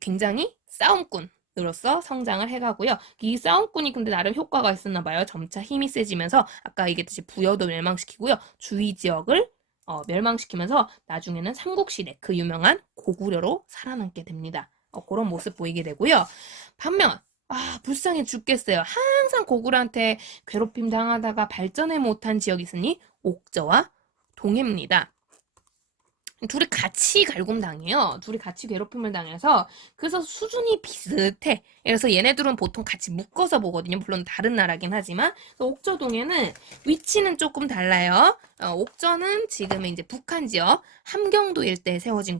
굉장히 싸움꾼으로서 성장을 해가고요. 이 싸움꾼이 근데 나름 효과가 있었나 봐요. 점차 힘이 세지면서 아까 얘기했듯이 부여도 멸망시키고요. 주위 지역을 멸망시키면서 나중에는 삼국시대, 그 유명한 고구려로 살아남게 됩니다. 그런 모습 보이게 되고요. 반면 불쌍해 죽겠어요. 항상 고구려한테 괴롭힘 당하다가 발전을 못한 지역이 있으니 옥저와 동해입니다. 둘이 같이 갈굼당해요. 둘이 같이 괴롭힘을 당해서, 그래서 수준이 비슷해. 그래서 얘네들은 보통 같이 묶어서 보거든요. 물론 다른 나라긴 하지만. 옥저동해는 위치는 조금 달라요. 옥저는 지금의 이제 북한 지역 함경도 일대에 세워진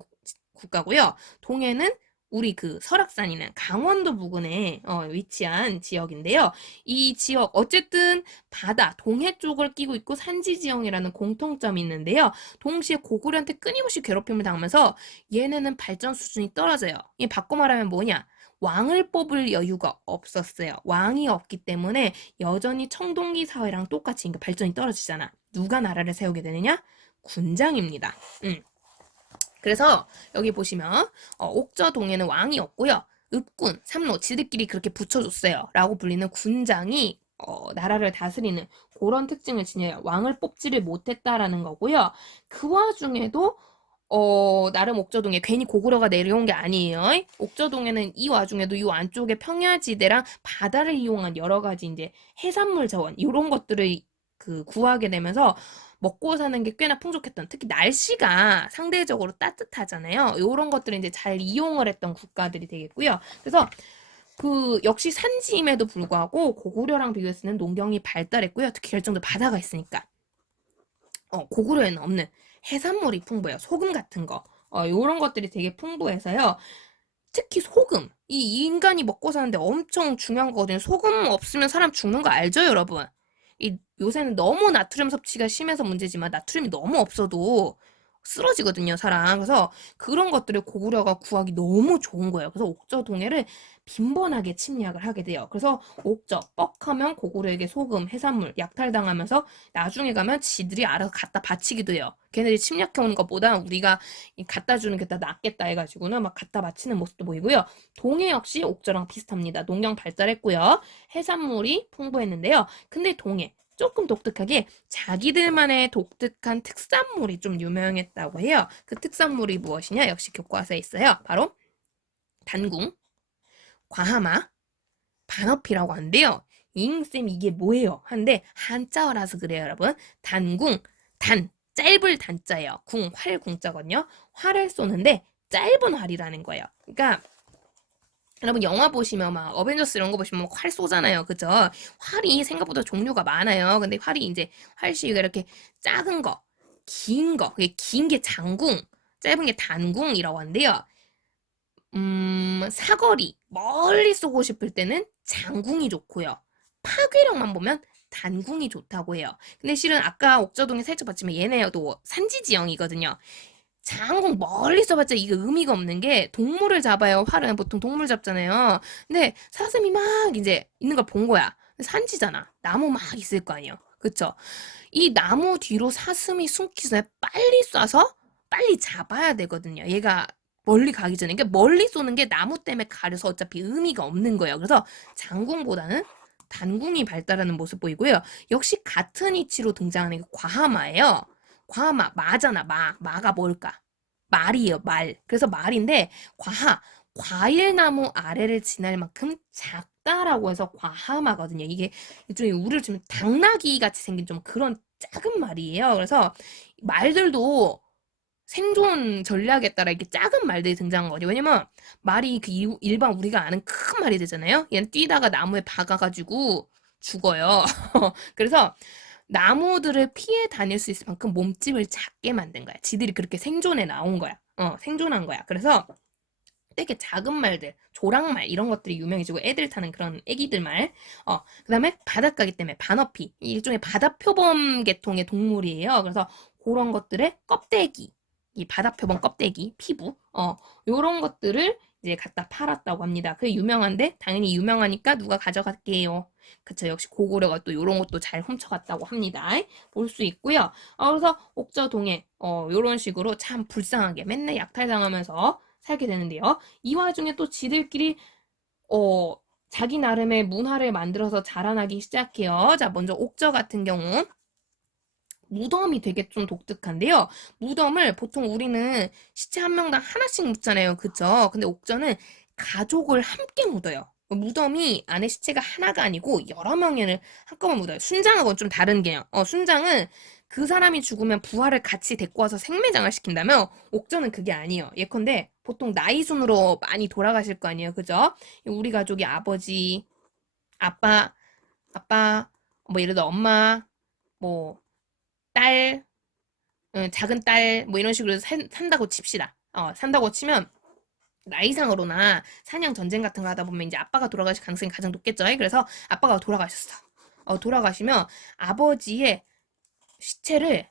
국가고요. 동해는 우리 그 설악산이나 강원도 부근에 위치한 지역인데요. 이 지역 어쨌든 바다 동해 쪽을 끼고 있고 산지 지형이라는 공통점이 있는데요. 동시에 고구려한테 끊임없이 괴롭힘을 당하면서 얘네는 발전 수준이 떨어져요. 이 바꿔 말하면 뭐냐? 왕을 뽑을 여유가 없었어요. 왕이 없기 때문에 여전히 청동기 사회랑 똑같이 발전이 떨어지잖아. 누가 나라를 세우게 되느냐? 군장입니다. 그래서 여기 보시면 옥저동에는 왕이 없고요. 읍군, 삼로, 지들끼리 그렇게 붙여줬어요. 라고 불리는 군장이 나라를 다스리는 그런 특징을 지녀요. 왕을 뽑지를 못했다라는 거고요. 그 와중에도 나름 옥저동에 괜히 고구려가 내려온 게 아니에요. 옥저동에는 이 와중에도 이 안쪽에 평야지대랑 바다를 이용한 여러 가지 이제 해산물 자원 이런 것들을 구하게 되면서 먹고 사는 게 꽤나 풍족했던, 특히 날씨가 상대적으로 따뜻하잖아요. 이런 것들을 이제 잘 이용을 했던 국가들이 되겠고요. 그래서 역시 산지임에도 불구하고 고구려랑 비교했을 때는 농경이 발달했고요. 특히 결정적 바다가 있으니까. 고구려에는 없는 해산물이 풍부해요. 소금 같은 거. 요런 것들이 되게 풍부해서요. 특히 소금. 이 인간이 먹고 사는데 엄청 중요한 거거든요. 소금 없으면 사람 죽는 거 알죠, 여러분? 요새는 너무 나트륨 섭취가 심해서 문제지만 나트륨이 너무 없어도 쓰러지거든요, 사람. 그래서 그런 것들을 고구려가 구하기 너무 좋은 거예요. 그래서 옥저 동해를 빈번하게 침략을 하게 돼요. 그래서 옥저, 뻑하면 고구려에게 소금, 해산물, 약탈당하면서 나중에 가면 지들이 알아서 갖다 바치기도 해요. 걔네들이 침략해오는 것보다 우리가 갖다 주는 게 더 낫겠다 해가지고는 막 갖다 바치는 모습도 보이고요. 동해 역시 옥저랑 비슷합니다. 농경 발달했고요. 해산물이 풍부했는데요. 근데 동해 조금 독특하게 자기들만의 독특한 특산물이 좀 유명했다고 해요. 그 특산물이 무엇이냐? 역시 교과서에 있어요. 바로 단궁, 과하마, 반어피라고 하는데요. 잉쌤 이게 뭐예요? 한데 한자어라서 그래요, 여러분. 단궁, 짧을 단자예요. 궁, 활 궁자거든요. 활을 쏘는데 짧은 활이라는 거예요. 그러니까 여러분 영화 보시면 막 어벤져스 이런 거 보시면 막 활 쏘잖아요. 그죠? 활이 생각보다 종류가 많아요. 근데 활이 이제 활시위가 이렇게 작은 거, 긴 거, 그게 긴 게 장궁, 짧은 게 단궁이라고 하는데요. 사거리, 멀리 쏘고 싶을 때는 장궁이 좋고요. 파괴력만 보면 단궁이 좋다고 해요. 근데 실은 아까 옥저동에 살짝 봤지만 얘네도 산지 지형이거든요. 장궁 멀리 써봤자 이게 의미가 없는 게 동물을 잡아요. 활은 보통 동물 잡잖아요. 근데 사슴이 막 이제 있는 걸 본 거야. 산지잖아. 나무 막 있을 거 아니에요. 그쵸? 이 나무 뒤로 사슴이 숨기 전에 빨리 쏴서 빨리 잡아야 되거든요. 얘가 멀리 가기 전에. 그러니까 멀리 쏘는 게 나무 때문에 가려서 어차피 의미가 없는 거예요. 그래서 장궁보다는 단궁이 발달하는 모습 보이고요. 역시 같은 이치로 등장하는 게 과하마예요. 과하마, 마잖아, 마가 뭘까? 말이에요, 말. 그래서 말인데, 과일나무 아래를 지날 만큼 작다라고 해서 과하마거든요. 이게 일종의 우리를 좀 당나귀 같이 생긴 좀 그런 작은 말이에요. 그래서 말들도 생존 전략에 따라 이렇게 작은 말들이 등장한 거죠. 왜냐면 말이 일반 우리가 아는 큰 말이 되잖아요. 얘는 뛰다가 나무에 박아가지고 죽어요. 그래서 나무들을 피해 다닐 수 있을 만큼 몸집을 작게 만든 거야. 지들이 그렇게 생존에 나온 거야. 생존한 거야. 그래서 되게 작은 말들, 조랑말 이런 것들이 유명해지고 애들 타는 그런 애기들 말. 그다음에 바닷가기 때문에 반어피 일종의 바다표범 계통의 동물이에요. 그래서 그런 것들의 껍데기, 이 바다표범 껍데기, 피부, 요런 것들을 이제 갖다 팔았다고 합니다. 그게 유명한데 당연히 유명하니까 누가 가져갈게요. 그쵸. 역시 고구려가 또 요런 것도 잘 훔쳐갔다고 합니다. 볼 수 있고요. 그래서 옥저동해 요런 식으로 참 불쌍하게 맨날 약탈당하면서 살게 되는데요. 이 와중에 또 지들끼리 자기 나름의 문화를 만들어서 자라나기 시작해요. 자, 먼저 옥저 같은 경우 무덤이 되게 좀 독특한데요. 무덤을 보통 우리는 시체 한 명당 하나씩 묻잖아요. 그쵸? 근데 옥저는 가족을 함께 묻어요. 무덤이 안에 시체가 하나가 아니고 여러 명을 한꺼번에 묻어요. 순장하고는 좀 다른 개념. 순장은 그 사람이 죽으면 부활을 같이 데리고 와서 생매장을 시킨다면 옥저는 그게 아니에요. 예컨대 보통 나이 순으로 많이 돌아가실 거 아니에요. 그죠? 우리 가족이 아버지, 아빠, 뭐 예를 들어 엄마, 뭐 딸, 작은 딸, 뭐 이런 식으로 산다고 칩시다. 산다고 치면 나이상으로나 사냥 전쟁 같은 거 하다 보면 이제 아빠가 돌아가실 가능성이 가장 높겠죠. 그래서 아빠가 돌아가셨어. 돌아가시면 아버지의 시체를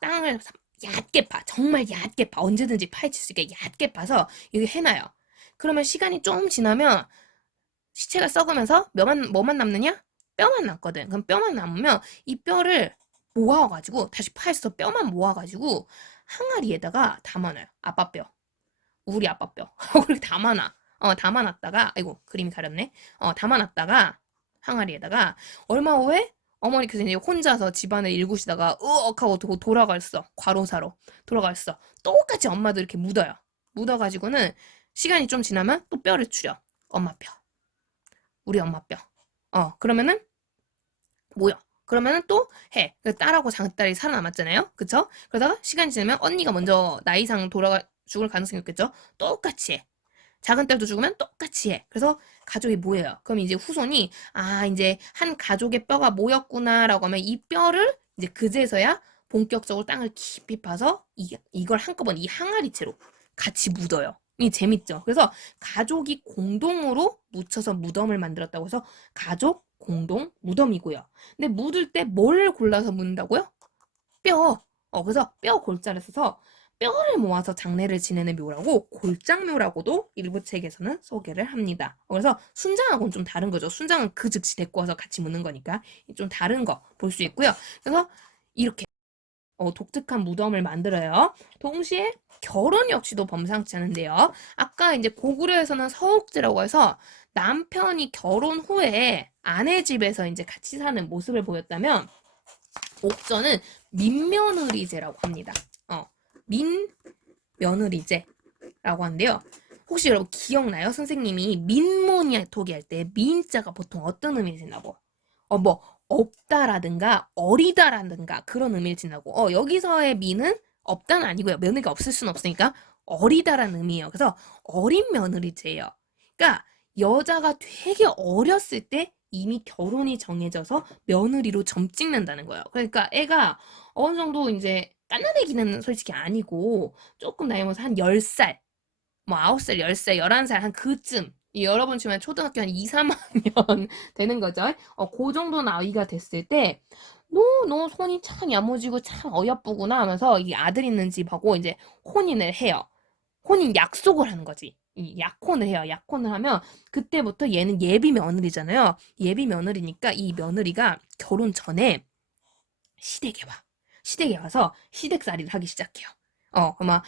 땅을 얕게 파. 정말 얕게 파. 언제든지 파헤칠 수 있게 얕게 파서 여기 해놔요. 그러면 시간이 좀 지나면 시체가 썩으면서 뭐만 남느냐? 뼈만 남거든. 그럼 뼈만 남으면 이 뼈를 모아가지고 다시 파해서 뼈만 모아가지고 항아리에다가 담아놔요. 아빠 뼈. 우리 아빠 뼈. 그렇게 담아놔. 담아놨다가 아이고 그림이 가렵네. 담아놨다가 항아리에다가 얼마 후에 어머니께서 이제 혼자서 집안을 일구시다가 으억 하고 돌아갔어. 과로사로 돌아갔어. 똑같이 엄마도 이렇게 묻어요. 묻어가지고는 시간이 좀 지나면 또 뼈를 추려. 엄마 뼈. 우리 엄마 뼈. 그러면은 모여. 그러면은 또 해. 딸하고 장딸이 살아남았잖아요. 그쵸? 그러다가 시간이 지나면 언니가 먼저 나이상 죽을 가능성이 있겠죠? 똑같이 해. 작은 딸도 죽으면 똑같이 해. 그래서 가족이 뭐예요? 그럼 이제 후손이 이제 한 가족의 뼈가 모였구나라고 하면 이 뼈를 이제 그제서야 본격적으로 땅을 깊이 파서 이걸 한꺼번에 이 항아리채로 같이 묻어요. 이 재밌죠? 그래서 가족이 공동으로 묻혀서 무덤을 만들었다고 해서 가족 공동 무덤이고요. 근데 묻을 때 뭘 골라서 묻는다고요? 뼈. 그래서 뼈 골자를 써서 뼈를 모아서 장례를 지내는 묘라고 골장묘라고도 일부 책에서는 소개를 합니다. 그래서 순장하고는 좀 다른 거죠. 순장은 그 즉시 데리고 와서 같이 묻는 거니까 좀 다른 거 볼 수 있고요. 그래서 이렇게 독특한 무덤을 만들어요. 동시에 결혼 역시도 범상치 않은데요. 아까 이제 고구려에서는 서옥제라고 해서 남편이 결혼 후에 아내 집에서 이제 같이 사는 모습을 보였다면 옥저는 민며느리제라고 합니다. 민며느리제라고 하는데요. 혹시 여러분 기억나요? 선생님이 민모니토기 할 때 민자가 보통 어떤 의미를 지나고 뭐 없다라든가 어리다라든가 그런 의미를 지나고 여기서의 민은 없다는 아니고요. 며느리가 없을 수는 없으니까 어리다라는 의미예요. 그래서 어린 며느리제예요. 그러니까 여자가 되게 어렸을 때 이미 결혼이 정해져서 며느리로 점 찍는다는 거예요. 그러니까 애가 어느 정도 이제 깐난애기는 솔직히 아니고 조금 나이 먹어서 한 10살, 뭐 9살, 10살, 11살 한 그쯤 여러분 치면 초등학교 한 2, 3학년 되는 거죠. 그 정도 나이가 됐을 때 너 손이 참 야무지고 참 어여쁘구나 하면서 이 아들 있는 집하고 이제 혼인을 해요. 혼인 약속을 하는 거지. 이 약혼을 해요. 약혼을 하면 그때부터 얘는 예비 며느리잖아요. 예비 며느리니까 이 며느리가 결혼 전에 시댁에 와. 시댁에 와서 시댁살이를 하기 시작해요. 그막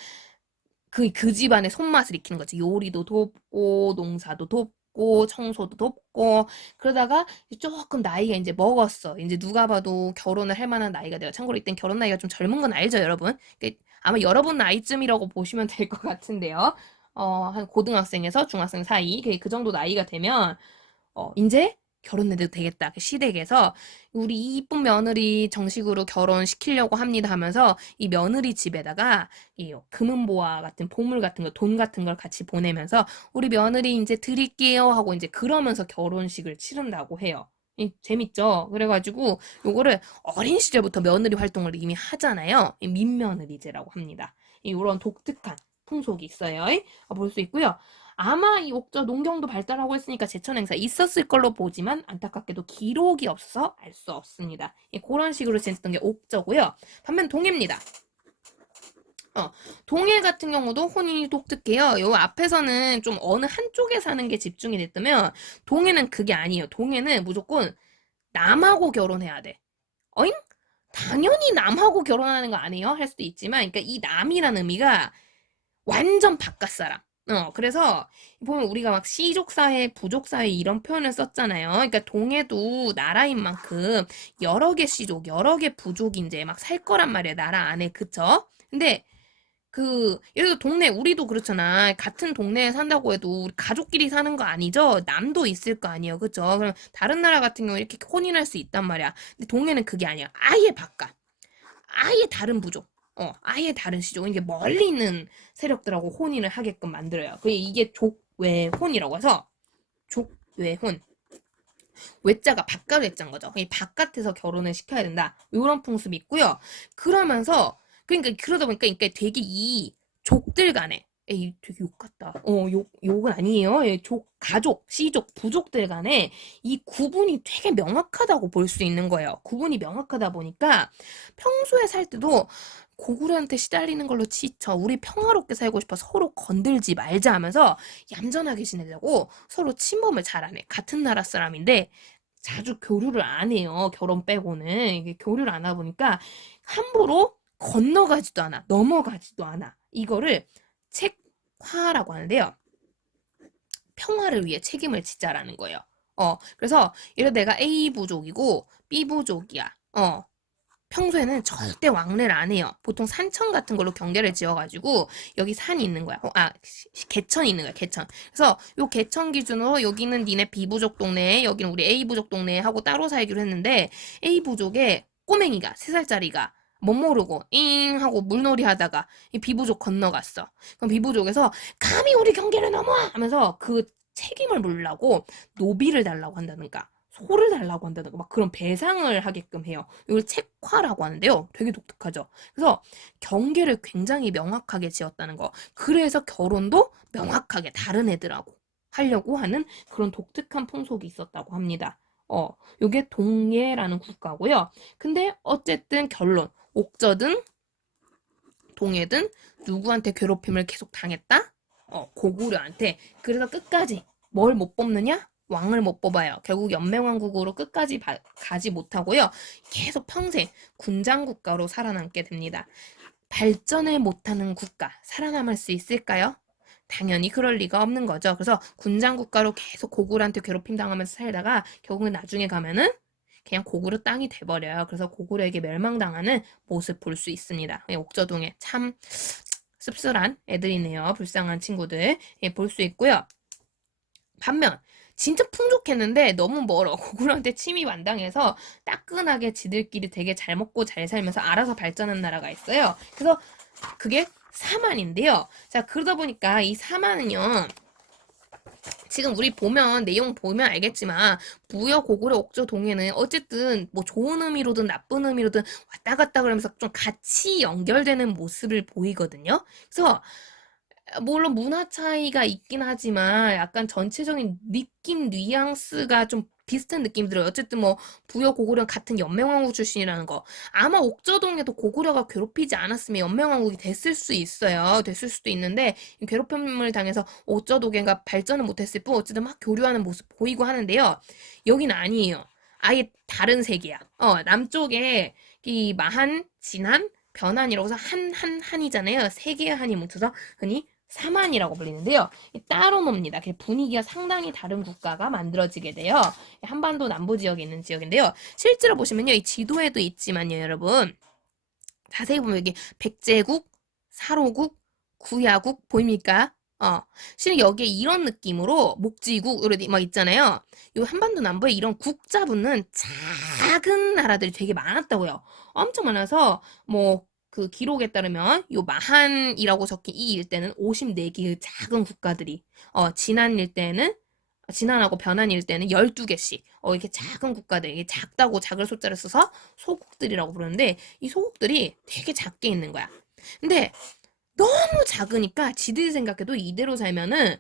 그 집안의 손맛을 익히는 거지. 요리도 돕고, 농사도 돕고, 청소도 돕고, 그러다가 조금 나이가 이제 먹었어. 이제 누가 봐도 결혼을 할 만한 나이가 돼요. 참고로 이땐 결혼 나이가 좀 젊은 건 알죠, 여러분? 아마 여러분 나이쯤이라고 보시면 될 것 같은데요. 한 고등학생에서 중학생 사이, 그 정도 나이가 되면, 이제 결혼해도 되겠다. 그 시댁에서 우리 이쁜 며느리 정식으로 결혼시키려고 합니다 하면서 이 며느리 집에다가 이 금은보화 같은 보물 같은 거, 돈 같은 걸 같이 보내면서 우리 며느리 이제 드릴게요 하고 이제 그러면서 결혼식을 치른다고 해요. 재밌죠? 그래가지고 요거를 어린 시절부터 며느리 활동을 이미 하잖아요. 민며느리제라고 합니다. 이런 독특한 풍속이 있어요. 볼 수 있고요. 아마 이 옥저 농경도 발달하고 있으니까 제천 행사 있었을 걸로 보지만 안타깝게도 기록이 없어서 알 수 없습니다. 그런 식으로 지냈던 게 옥저고요. 반면 동해입니다. 동해 같은 경우도 혼인이 독특해요. 요 앞에서는 좀 어느 한쪽에 사는 게 집중이 됐다면 동해는 그게 아니에요. 동해는 무조건 남하고 결혼해야 돼. 어잉? 당연히 남하고 결혼하는 거 아니에요? 할 수도 있지만 그러니까 이 남이라는 의미가 완전 바깥 사람. 그래서 보면 우리가 막 시족사회, 부족사회 이런 표현을 썼잖아요. 그러니까 동해도 나라인 만큼 여러 개 시족, 여러 개 부족이 이제 막 살 거란 말이에요. 나라 안에. 그쵸? 근데 예를 들어 동네, 우리도 그렇잖아. 같은 동네에 산다고 해도 우리 가족끼리 사는 거 아니죠? 남도 있을 거 아니에요. 그쵸? 그럼 다른 나라 같은 경우 이렇게 혼인할 수 있단 말이야. 근데 동네는 그게 아니야. 아예 바깥. 아예 다른 부족. 아예 다른 시족. 이게 멀리 있는 세력들하고 혼인을 하게끔 만들어요. 이게 족외혼이라고 해서 족외혼. 외자가 바깥 외자인 거죠. 바깥에서 결혼을 시켜야 된다. 이런 풍습이 있고요. 그러면서 그러다 보니까 되게 이 족들 간에 되게 욕 같다. 욕은 아니에요. 가족, 시족, 부족들 간에 이 구분이 되게 명확하다고 볼 수 있는 거예요. 구분이 명확하다 보니까 평소에 살 때도 고구려한테 시달리는 걸로 지쳐 우리 평화롭게 살고 싶어 서로 건들지 말자 하면서 얌전하게 지내자고 서로 침범을 잘 안 해. 같은 나라 사람인데 자주 교류를 안 해요. 결혼 빼고는. 이게 교류를 안 하다 보니까 함부로 건너가지도 않아. 넘어가지도 않아. 이거를 책화라고 하는데요. 평화를 위해 책임을 지자라는 거예요. 그래서 예를 들어 내가 A 부족이고 B 부족이야. 평소에는 절대 왕래를 안 해요. 보통 산천 같은 걸로 경계를 지어가지고 여기 산이 있는 거야. 개천이 있는 거야. 개천. 그래서 요 개천 기준으로 여기는 니네 B 부족 동네, 여기는 우리 A 부족 동네 하고 따로 살기로 했는데 A 부족에 꼬맹이가 3살짜리가 못 모르고 잉 하고 물놀이 하다가 이 비부족 건너갔어. 그럼 비부족에서 감히 우리 경계를 넘어와 하면서 그 책임을 물라고 노비를 달라고 한다든가 소를 달라고 한다든가 막 그런 배상을 하게끔 해요. 이걸 책화라고 하는데요. 되게 독특하죠. 그래서 경계를 굉장히 명확하게 지었다는 거. 그래서 결혼도 명확하게 다른 애들하고 하려고 하는 그런 독특한 풍속이 있었다고 합니다. 요게 동예라는 국가고요. 근데 어쨌든 결론, 옥저든 동해든 누구한테 괴롭힘을 계속 당했다? 고구려한테. 그래서 끝까지 뭘 못 뽑느냐? 왕을 못 뽑아요. 결국 연맹왕국으로 끝까지 가지 못하고요. 계속 평생 군장국가로 살아남게 됩니다. 발전을 못하는 국가, 살아남을 수 있을까요? 당연히 그럴 리가 없는 거죠. 그래서 군장국가로 계속 고구려한테 괴롭힘 당하면서 살다가 결국은 나중에 가면은 그냥 고구려 땅이 돼버려요. 그래서 고구려에게 멸망당하는 모습 볼 수 있습니다. 옥저동에 참 씁쓸한 애들이네요. 불쌍한 친구들. 볼 수 있고요. 반면 진짜 풍족했는데 너무 멀어. 고구려한테 침입 안 당해서 따끈하게 지들끼리 되게 잘 먹고 잘 살면서 알아서 발전한 나라가 있어요. 그래서 그게 사만인데요. 자, 그러다 보니까 이 사만은요. 지금 우리 보면 내용 보면 알겠지만 부여 고구려 옥저 동해는 어쨌든 뭐 좋은 의미로든 나쁜 의미로든 왔다 갔다 그러면서 좀 같이 연결되는 모습을 보이거든요. 그래서 물론 문화 차이가 있긴 하지만 약간 전체적인 느낌 뉘앙스가 좀 비슷한 느낌이 들어요. 어쨌든 뭐 부여 고구려 같은 연맹왕국 출신이라는 거. 아마 옥저동에도 고구려가 괴롭히지 않았으면 연맹왕국이 됐을 수 있어요. 됐을 수도 있는데 괴롭힘을 당해서 옥저동에가 발전을 못했을 뿐 어쨌든 막 교류하는 모습 보이고 하는데요. 여기는 아니에요. 아예 다른 세계야. 남쪽에 이 마한, 진한, 변한이라고 해서 한이잖아요. 세 개의 한이 뭉쳐서 흔히 사만이라고 불리는데요. 따로 놉니다. 분위기가 상당히 다른 국가가 만들어지게 돼요. 한반도 남부 지역에 있는 지역인데요. 실제로 보시면요. 이 지도에도 있지만요, 여러분. 자세히 보면 여기 백제국, 사로국, 구야국 보입니까? 실은 여기에 이런 느낌으로 목지국 이런 막 있잖아요. 요 한반도 남부에 이런 국 잡는 작은 나라들이 되게 많았다고요. 엄청 많아서 뭐 그 기록에 따르면 요 마한이라고 적힌 이 일대는 54개의 작은 국가들이 진한 일대는 진한하고 변한 일대는 12개씩 이렇게 작은 국가들 이게 작다고 작을 숫자를 써서 소국들이라고 부르는데 이 소국들이 되게 작게 있는 거야. 근데 너무 작으니까 지들이 생각해도 이대로 살면은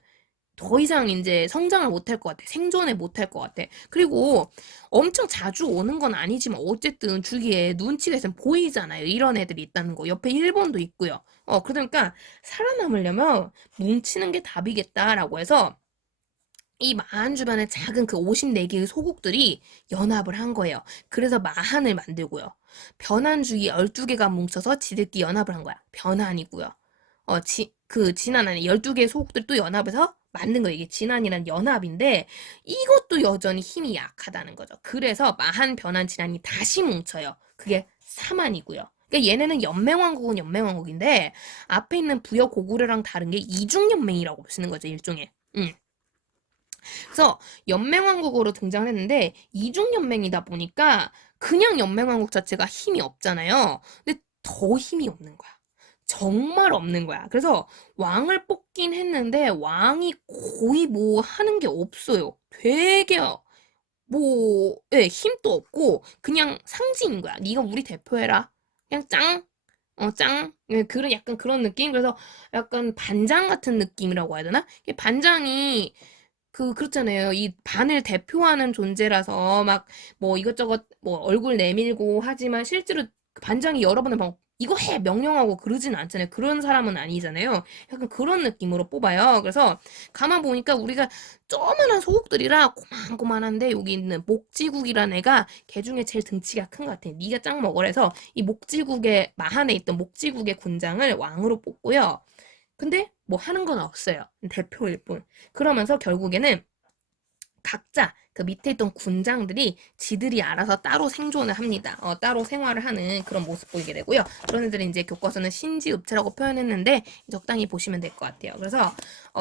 더 이상 이제 성장을 못할 것 같아. 생존을 못할 것 같아. 그리고 엄청 자주 오는 건 아니지만 어쨌든 주위에 눈치가 있으면 보이잖아요. 이런 애들이 있다는 거. 옆에 일본도 있고요. 그러니까 살아남으려면 뭉치는 게 답이겠다라고 해서 이 마한 주변에 작은 그 54개의 소국들이 연합을 한 거예요. 그래서 마한을 만들고요. 변한 주위 12개가 뭉쳐서 지들끼리 연합을 한 거야. 변한이고요. 진한 안에 12개의 소국들 또 연합해서 만든 거예요. 이게 진한이란 연합인데 이것도 여전히 힘이 약하다는 거죠. 그래서 마한, 변한, 진한이 다시 뭉쳐요. 그게 사만이고요. 그러니까 얘네는 연맹왕국은 연맹왕국인데 앞에 있는 부여 고구려랑 다른 게 이중연맹이라고 보시는 거죠. 일종의. 그래서 연맹왕국으로 등장했는데 이중연맹이다 보니까 그냥 연맹왕국 자체가 힘이 없잖아요. 근데 더 힘이 없는 거야. 정말 없는 거야. 그래서 왕을 뽑긴 했는데 왕이 거의 뭐 하는 게 없어요. 되게 뭐 힘도 없고 그냥 상징인 거야. 네가 우리 대표해라. 그냥 짱. 짱. 그런 약간 그런 느낌. 그래서 약간 반장 같은 느낌이라고 해야 되나? 반장이 그렇잖아요. 이 반을 대표하는 존재라서 막 뭐 이것저것 뭐 얼굴 내밀고 하지만 실제로 반장이 여러 번을 막 이거 해 명령하고 그러진 않잖아요. 그런 사람은 아니잖아요. 약간 그런 느낌으로 뽑아요. 그래서 가만 보니까 우리가 조그만한 소국들이라 고만고만한데 여기 있는 목지국이라는 애가 걔 중에 제일 등치가 큰 것 같아. 네가 짱 먹으래서 이 목지국의 마한에 있던 목지국의 군장을 왕으로 뽑고요. 근데 뭐 하는 건 없어요. 대표일 뿐. 그러면서 결국에는 각자 그 밑에 있던 군장들이 지들이 알아서 따로 생존을 합니다. 따로 생활을 하는 그런 모습 보이게 되고요. 그런 애들은 이제 교과서는 신지읍차라고 표현했는데 적당히 보시면 될 것 같아요. 그래서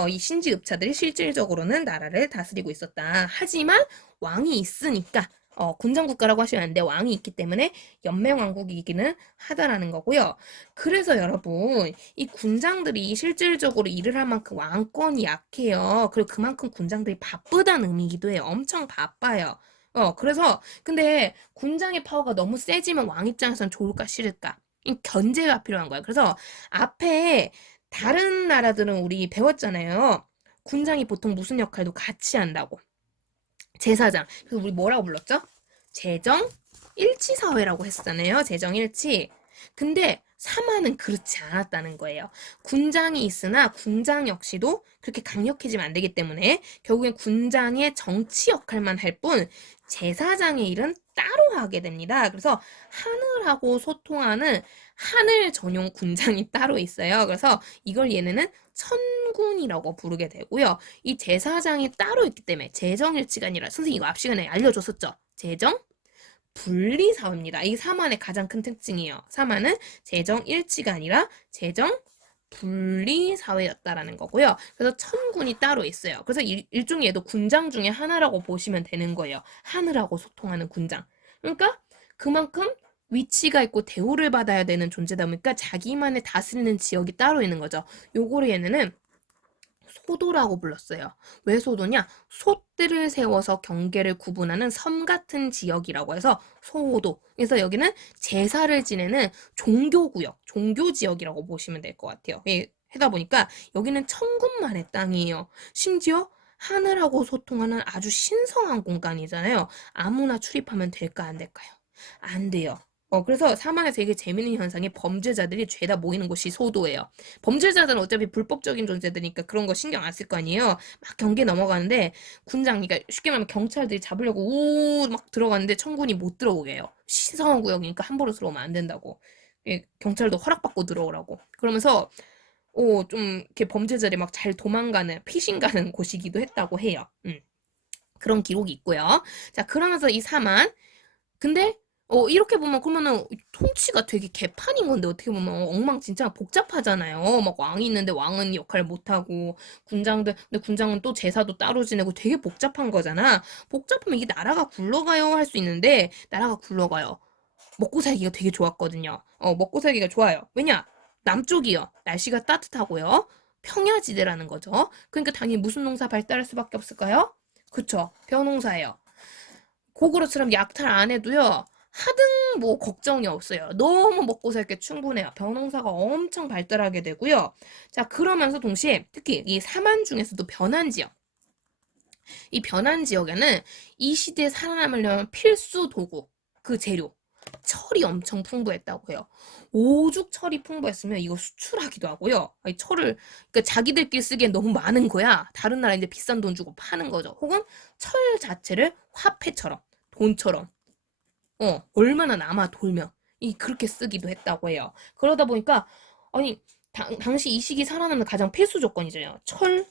이 신지읍차들이 실질적으로는 나라를 다스리고 있었다. 하지만 왕이 있으니까 군장 국가라고 하시면 안 돼. 왕이 있기 때문에 연맹 왕국이기는 하다라는 거고요. 그래서 여러분, 이 군장들이 실질적으로 일을 할 만큼 왕권이 약해요. 그리고 그만큼 군장들이 바쁘다는 의미이기도 해요. 엄청 바빠요. 그래서 근데 군장의 파워가 너무 세지면 왕 입장에선 좋을까 싫을까? 이 견제가 필요한 거예요. 그래서 앞에 다른 나라들은 우리 배웠잖아요. 군장이 보통 무슨 역할도 같이 한다고. 제사장. 그래서 우리 뭐라고 불렀죠? 재정 일치 사회라고 했었잖아요. 재정 일치. 근데 사마는 그렇지 않았다는 거예요. 군장이 있으나 군장 역시도 그렇게 강력해지면 안 되기 때문에 결국엔 군장의 정치 역할만 할 뿐 제사장의 일은 따로 하게 됩니다. 그래서 하늘하고 소통하는 하늘 전용 군장이 따로 있어요. 그래서 이걸 얘네는 천군이라고 부르게 되고요. 이 제사장이 따로 있기 때문에 재정일치가 아니라 선생님 이거 앞 시간에 알려줬었죠. 재정 분리사회입니다. 이 사만의 가장 큰 특징이에요. 사만은 재정일치가 아니라 재정 분리사회였다라는 거고요. 그래서 천군이 따로 있어요. 그래서 일종의 얘도 군장 중에 하나라고 보시면 되는 거예요. 하늘하고 소통하는 군장. 그러니까 그만큼 위치가 있고 대우를 받아야 되는 존재다 보니까 자기만의 다스리는 지역이 따로 있는 거죠. 요거를 얘네는 소도라고 불렀어요. 왜 소도냐? 솥들을 세워서 경계를 구분하는 섬 같은 지역이라고 해서 소도. 그래서 여기는 제사를 지내는 종교구역, 종교지역이라고 보시면 될 것 같아요. 예, 하다 보니까 여기는 천군만의 땅이에요. 심지어 하늘하고 소통하는 아주 신성한 공간이잖아요. 아무나 출입하면 될까 안 될까요? 안 돼요. 그래서 사막에서 되게 재밌는 현상이 범죄자들이 죄다 모이는 곳이 소도예요. 범죄자들은 어차피 불법적인 존재들이니까 그런 거 신경 안 쓸 거 아니에요. 막 경계 넘어가는데 군장, 그러니까 쉽게 말하면 경찰들이 잡으려고 우 막 들어가는데 천군이 못 들어오게 해요. 신성한 구역이니까 함부로 들어오면 안 된다고. 경찰도 허락받고 들어오라고. 그러면서 좀 이렇게 범죄자들이 막 잘 도망가는 피신 가는 곳이기도 했다고 해요. 그런 기록이 있고요. 자, 그러면서 이 사만 근데 이렇게 보면 그러면은 통치가 되게 개판인 건데 어떻게 보면 엉망진창 복잡하잖아요. 막 왕이 있는데 왕은 역할 못하고 근데 군장은 또 제사도 따로 지내고 되게 복잡한 거잖아. 복잡하면 이게 나라가 굴러가요 할 수 있는데 나라가 굴러가요. 먹고 살기가 되게 좋았거든요. 먹고 살기가 좋아요. 왜냐? 남쪽이요. 날씨가 따뜻하고요. 평야지대라는 거죠. 그러니까 당연히 무슨 농사 발달할 수밖에 없을까요? 그쵸. 벼농사예요. 고그릇처럼 약탈 안 해도요. 하등 뭐 걱정이 없어요. 너무 먹고 살 게 충분해요. 벼농사가 엄청 발달하게 되고요. 자, 그러면서 동시에 특히 이 사만 중에서도 변한 지역. 이 변한 지역에는 이 시대에 살아남으려면 필수 도구, 그 재료, 철이 엄청 풍부했다고 해요. 오죽 철이 풍부했으면 이거 수출하기도 하고요. 아니, 철을 그러니까 자기들끼리 쓰기엔 너무 많은 거야. 다른 나라에 이제 비싼 돈 주고 파는 거죠. 혹은 철 자체를 화폐처럼, 돈처럼, 얼마나 남아 돌면 그렇게 쓰기도 했다고 해요. 그러다 보니까 아니 당시 이 시기 살아남는 가장 필수 조건이잖아요. 철,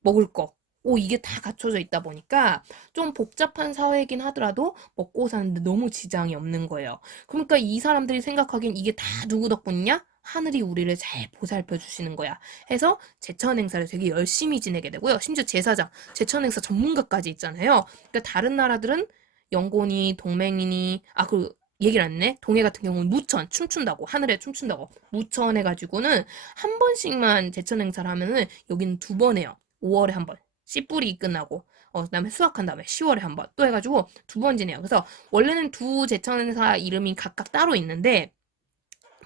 먹을 거. 이게 다 갖춰져 있다 보니까 좀 복잡한 사회이긴 하더라도 먹고 사는데 너무 지장이 없는 거예요. 그러니까 이 사람들이 생각하기엔 이게 다 누구 덕분이냐? 하늘이 우리를 잘 보살펴 주시는 거야. 해서 제천 행사를 되게 열심히 지내게 되고요. 심지어 제사장, 제천 행사 전문가까지 있잖아요. 그러니까 다른 나라들은 영곤이, 동맹이니, 그 얘기를 안 했네. 동해 같은 경우는 무천, 춤춘다고, 하늘에 춤춘다고. 무천 해가지고는 한 번씩만 제천 행사를 하면은 여기는 2번 해요. 5월에 한 번. 씨뿌리 끝나고 그다음에 수확한 다음에 10월에 한 번 또 해가지고 2번 지내요. 그래서 원래는 두 제천 행사 이름이 각각 따로 있는데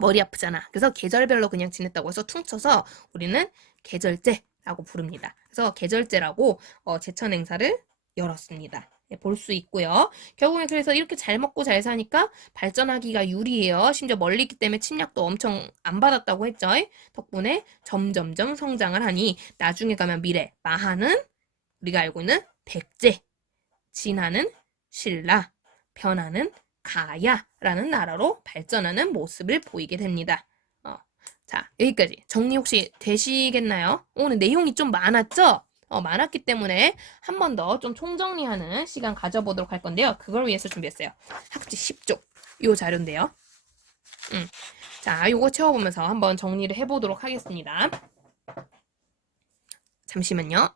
머리 아프잖아. 그래서 계절별로 그냥 지냈다고 해서 퉁쳐서 우리는 계절제라고 부릅니다. 그래서 계절제라고 제천 행사를 열었습니다. 네, 볼 수 있고요. 결국에 그래서 이렇게 잘 먹고 잘 사니까 발전하기가 유리해요. 심지어 멀리 있기 때문에 침략도 엄청 안 받았다고 했죠. 덕분에 점점점 성장을 하니 나중에 가면 미래 마하는 우리가 알고 있는 백제, 진하는 신라, 변하는 가야라는 나라로 발전하는 모습을 보이게 됩니다. 자, 여기까지 정리 혹시 되시겠나요? 오늘 내용이 좀 많았죠? 많았기 때문에 한 번 더 좀 총정리하는 시간 가져보도록 할 건데요. 그걸 위해서 준비했어요. 학지 10쪽 요 자료인데요. 자, 요거 채워보면서 한번 정리를 해보도록 하겠습니다. 잠시만요.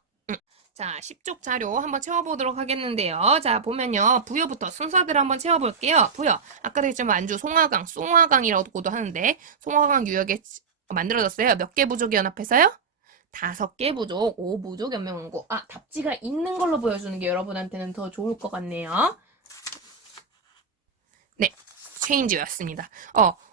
자, 10쪽 자료 한번 채워보도록 하겠는데요. 자, 보면요. 부여부터 순서대로 한번 채워볼게요. 부여. 아까도 했지만 만주 송화강, 송화강이라고도 하는데 송화강 유역에 만들어졌어요. 몇 개 부족이 연합해서요? 5개 부족, 5부족 연명왕국. 아, 답지가 있는 걸로 보여주는 게 여러분한테는 더 좋을 것 같네요. 네, 체인지였습니다.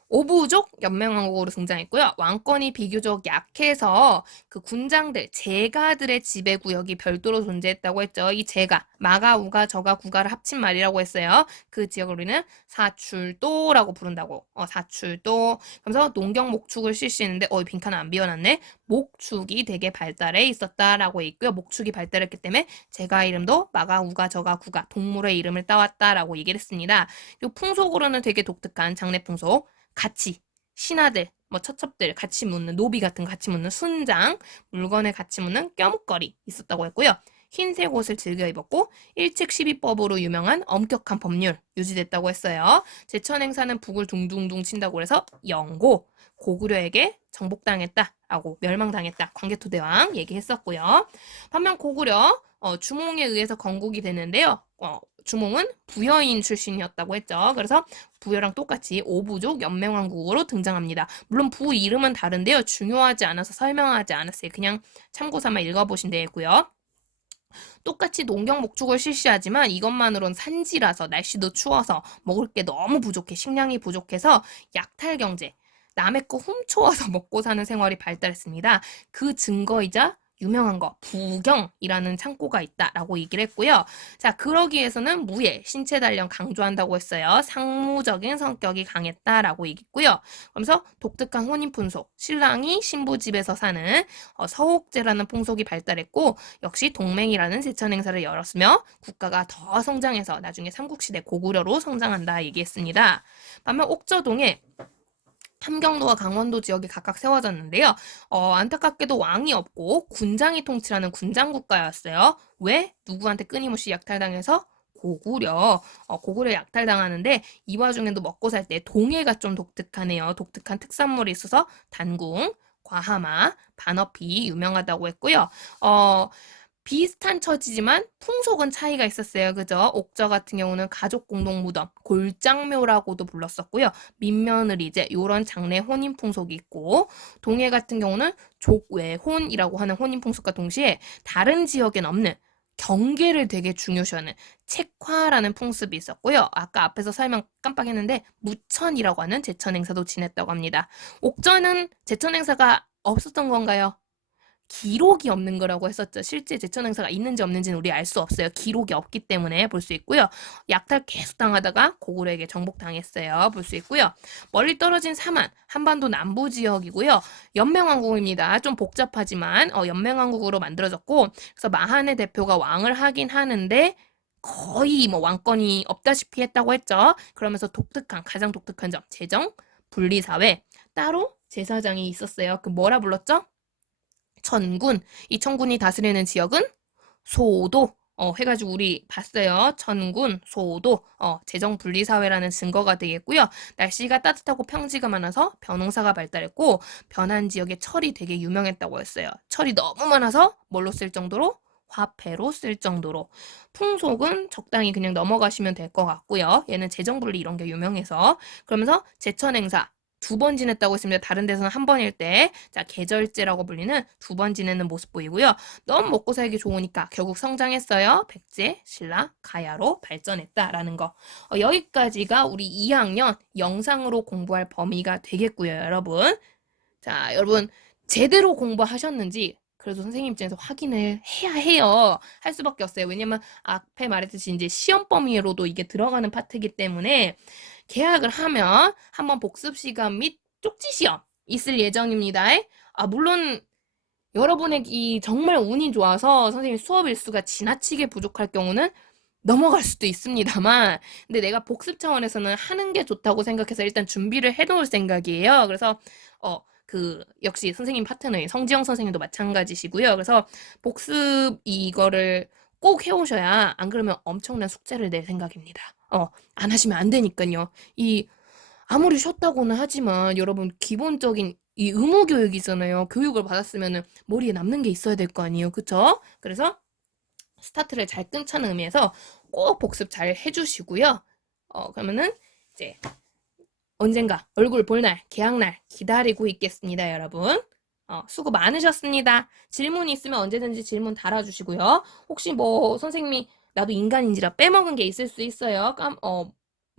5부족 연맹왕국으로 등장했고요. 왕권이 비교적 약해서 그 군장들, 제가들의 지배 구역이 별도로 존재했다고 했죠. 이 제가, 마가, 우가, 저가, 구가를 합친 말이라고 했어요. 그 지역을 우리는 사출도라고 부른다고. 사출도. 그러면서 농경 목축을 실시했는데, 빈칸을 안 비워놨네. 목축이 되게 발달해 있었다라고 있고요. 목축이 발달했기 때문에 제가 이름도 마가, 우가, 저가, 구가, 동물의 이름을 따왔다라고 얘기를 했습니다. 이 풍속으로는 되게 독특한 장례 풍속. 같이 신하들, 첩첩들 같이 묻는 노비 같은 거 같이 묻는 순장, 물건을 같이 묻는 껴묵거리 있었다고 했고요. 흰색 옷을 즐겨 입었고 일책 12법으로 유명한 엄격한 법률 유지됐다고 했어요. 제천 행사는 북을 둥둥둥 친다고 해서 영고, 고구려에게 정복당했다라고 멸망당했다. 광개토대왕 얘기했었고요. 반면 고구려 주몽에 의해서 건국이 됐는데요. 주몽은 부여인 출신이었다고 했죠. 그래서 부여랑 똑같이 오부족 연맹왕국으로 등장합니다. 물론 부 이름은 다른데요. 중요하지 않아서 설명하지 않았어요. 그냥 참고삼아 읽어보시면 되고요. 똑같이 농경 목축을 실시하지만 이것만으론 산지라서 날씨도 추워서 먹을 게 너무 부족해. 식량이 부족해서 약탈 경제, 남의 거 훔쳐와서 먹고 사는 생활이 발달했습니다. 그 증거이자 유명한 거 부경이라는 창고가 있다라고 얘기를 했고요. 자, 그러기 위해서는 무예, 신체 단련 강조한다고 했어요. 상무적인 성격이 강했다라고 얘기했고요. 그러면서 독특한 혼인 풍속, 신랑이 신부 집에서 사는 서옥제라는 풍속이 발달했고 역시 동맹이라는 제천 행사를 열었으며 국가가 더 성장해서 나중에 삼국시대 고구려로 성장한다 얘기했습니다. 반면 옥저동에 함경도와 강원도 지역이 각각 세워졌는데요. 안타깝게도 왕이 없고 군장이 통치하는 군장 국가였어요. 왜? 누구한테 끊임없이 약탈당해서? 고구려 약탈당하는데 이 와중에도 먹고 살 때 동해가 좀 독특하네요. 독특한 특산물이 있어서 단궁, 과하마, 반어피 유명하다고 했고요. 비슷한 처지지만 풍속은 차이가 있었어요. 그죠? 옥저 같은 경우는 가족 공동 무덤, 골장묘라고도 불렀었고요. 민며느리제 요런 장례 혼인 풍속이 있고 동해 같은 경우는 족외혼이라고 하는 혼인 풍속과 동시에 다른 지역엔 없는 경계를 되게 중요시하는 책화라는 풍습이 있었고요. 아까 앞에서 설명 깜빡했는데 무천이라고 하는 제천 행사도 지냈다고 합니다. 옥저는 제천 행사가 없었던 건가요? 기록이 없는 거라고 했었죠. 실제 제천 행사가 있는지 없는지는 우리 알 수 없어요. 기록이 없기 때문에 볼 수 있고요. 약탈 계속 당하다가 고구려에게 정복당했어요. 볼 수 있고요. 멀리 떨어진 사만, 한반도 남부 지역이고요. 연맹왕국입니다. 좀 복잡하지만 연맹왕국으로 만들어졌고 그래서 마한의 대표가 왕을 하긴 하는데 거의 왕권이 없다시피 했다고 했죠. 그러면서 가장 독특한 점, 재정, 분리사회, 따로 제사장이 있었어요. 그 뭐라 불렀죠? 천군. 이 천군이 다스리는 지역은 소도. 해가지고 우리 봤어요. 천군, 소도, 재정분리사회라는 증거가 되겠고요. 날씨가 따뜻하고 평지가 많아서 벼농사가 발달했고 변한 지역의 철이 되게 유명했다고 했어요. 철이 너무 많아서 뭘로 쓸 정도로? 화폐로 쓸 정도로. 풍속은 적당히 그냥 넘어가시면 될 것 같고요. 얘는 재정분리 이런 게 유명해서. 그러면서 제천행사, 2번 지냈다고 했습니다. 다른 데서는 한 번일 때, 자, 계절제라고 불리는 2번 지내는 모습 보이고요. 너무 먹고 살기 좋으니까 결국 성장했어요. 백제, 신라, 가야로 발전했다라는 거. 여기까지가 우리 2학년 영상으로 공부할 범위가 되겠고요, 여러분. 자, 여러분 제대로 공부하셨는지 그래도 선생님 입장에서 확인을 해야 해요. 할 수밖에 없어요. 왜냐면 앞에 말했듯이 이제 시험 범위로도 이게 들어가는 파트이기 때문에 계약을 하면 한번 복습 시간 및 쪽지 시험 있을 예정입니다. 물론 여러분의 정말 운이 좋아서 선생님 수업 일수가 지나치게 부족할 경우는 넘어갈 수도 있습니다만 근데 내가 복습 차원에서는 하는 게 좋다고 생각해서 일단 준비를 해놓을 생각이에요. 그래서 역시 선생님 파트너인 성지영 선생님도 마찬가지시고요. 그래서 복습 이거를 꼭 해오셔야 안 그러면 엄청난 숙제를 낼 생각입니다. 안 하시면 안 되니까요. 아무리 쉬었다고는 하지만 여러분 기본적인 이 의무 교육이잖아요. 교육을 받았으면 머리에 남는 게 있어야 될 거 아니에요. 그쵸? 그래서 스타트를 잘 끊자는 의미에서 꼭 복습 잘 해주시고요. 그러면은 이제 언젠가 얼굴 볼 날, 개학날 기다리고 있겠습니다, 여러분. 수고 많으셨습니다. 질문 있으면 언제든지 질문 달아주시고요. 혹시 뭐 선생님이 나도 인간인지라 빼먹은 게 있을 수 있어요.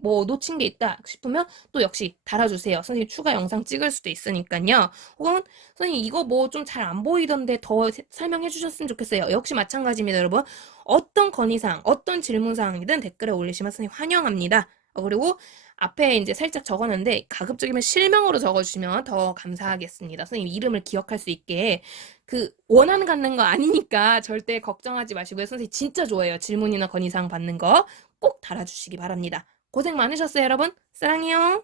뭐 놓친 게 있다 싶으면 또 역시 달아주세요. 선생님 추가 영상 찍을 수도 있으니까요. 혹은 선생님 이거 뭐 좀 잘 안 보이던데 더 설명해 주셨으면 좋겠어요. 역시 마찬가지입니다, 여러분. 어떤 건의사항, 어떤 질문사항이든 댓글에 올리시면 선생님 환영합니다. 그리고 앞에 이제 살짝 적었는데 가급적이면 실명으로 적어주시면 더 감사하겠습니다. 선생님 이름을 기억할 수 있게 그 원한 갖는 거 아니니까 절대 걱정하지 마시고요. 선생님 진짜 좋아해요. 질문이나 건의사항 받는 거 꼭 달아주시기 바랍니다. 고생 많으셨어요, 여러분. 사랑해요.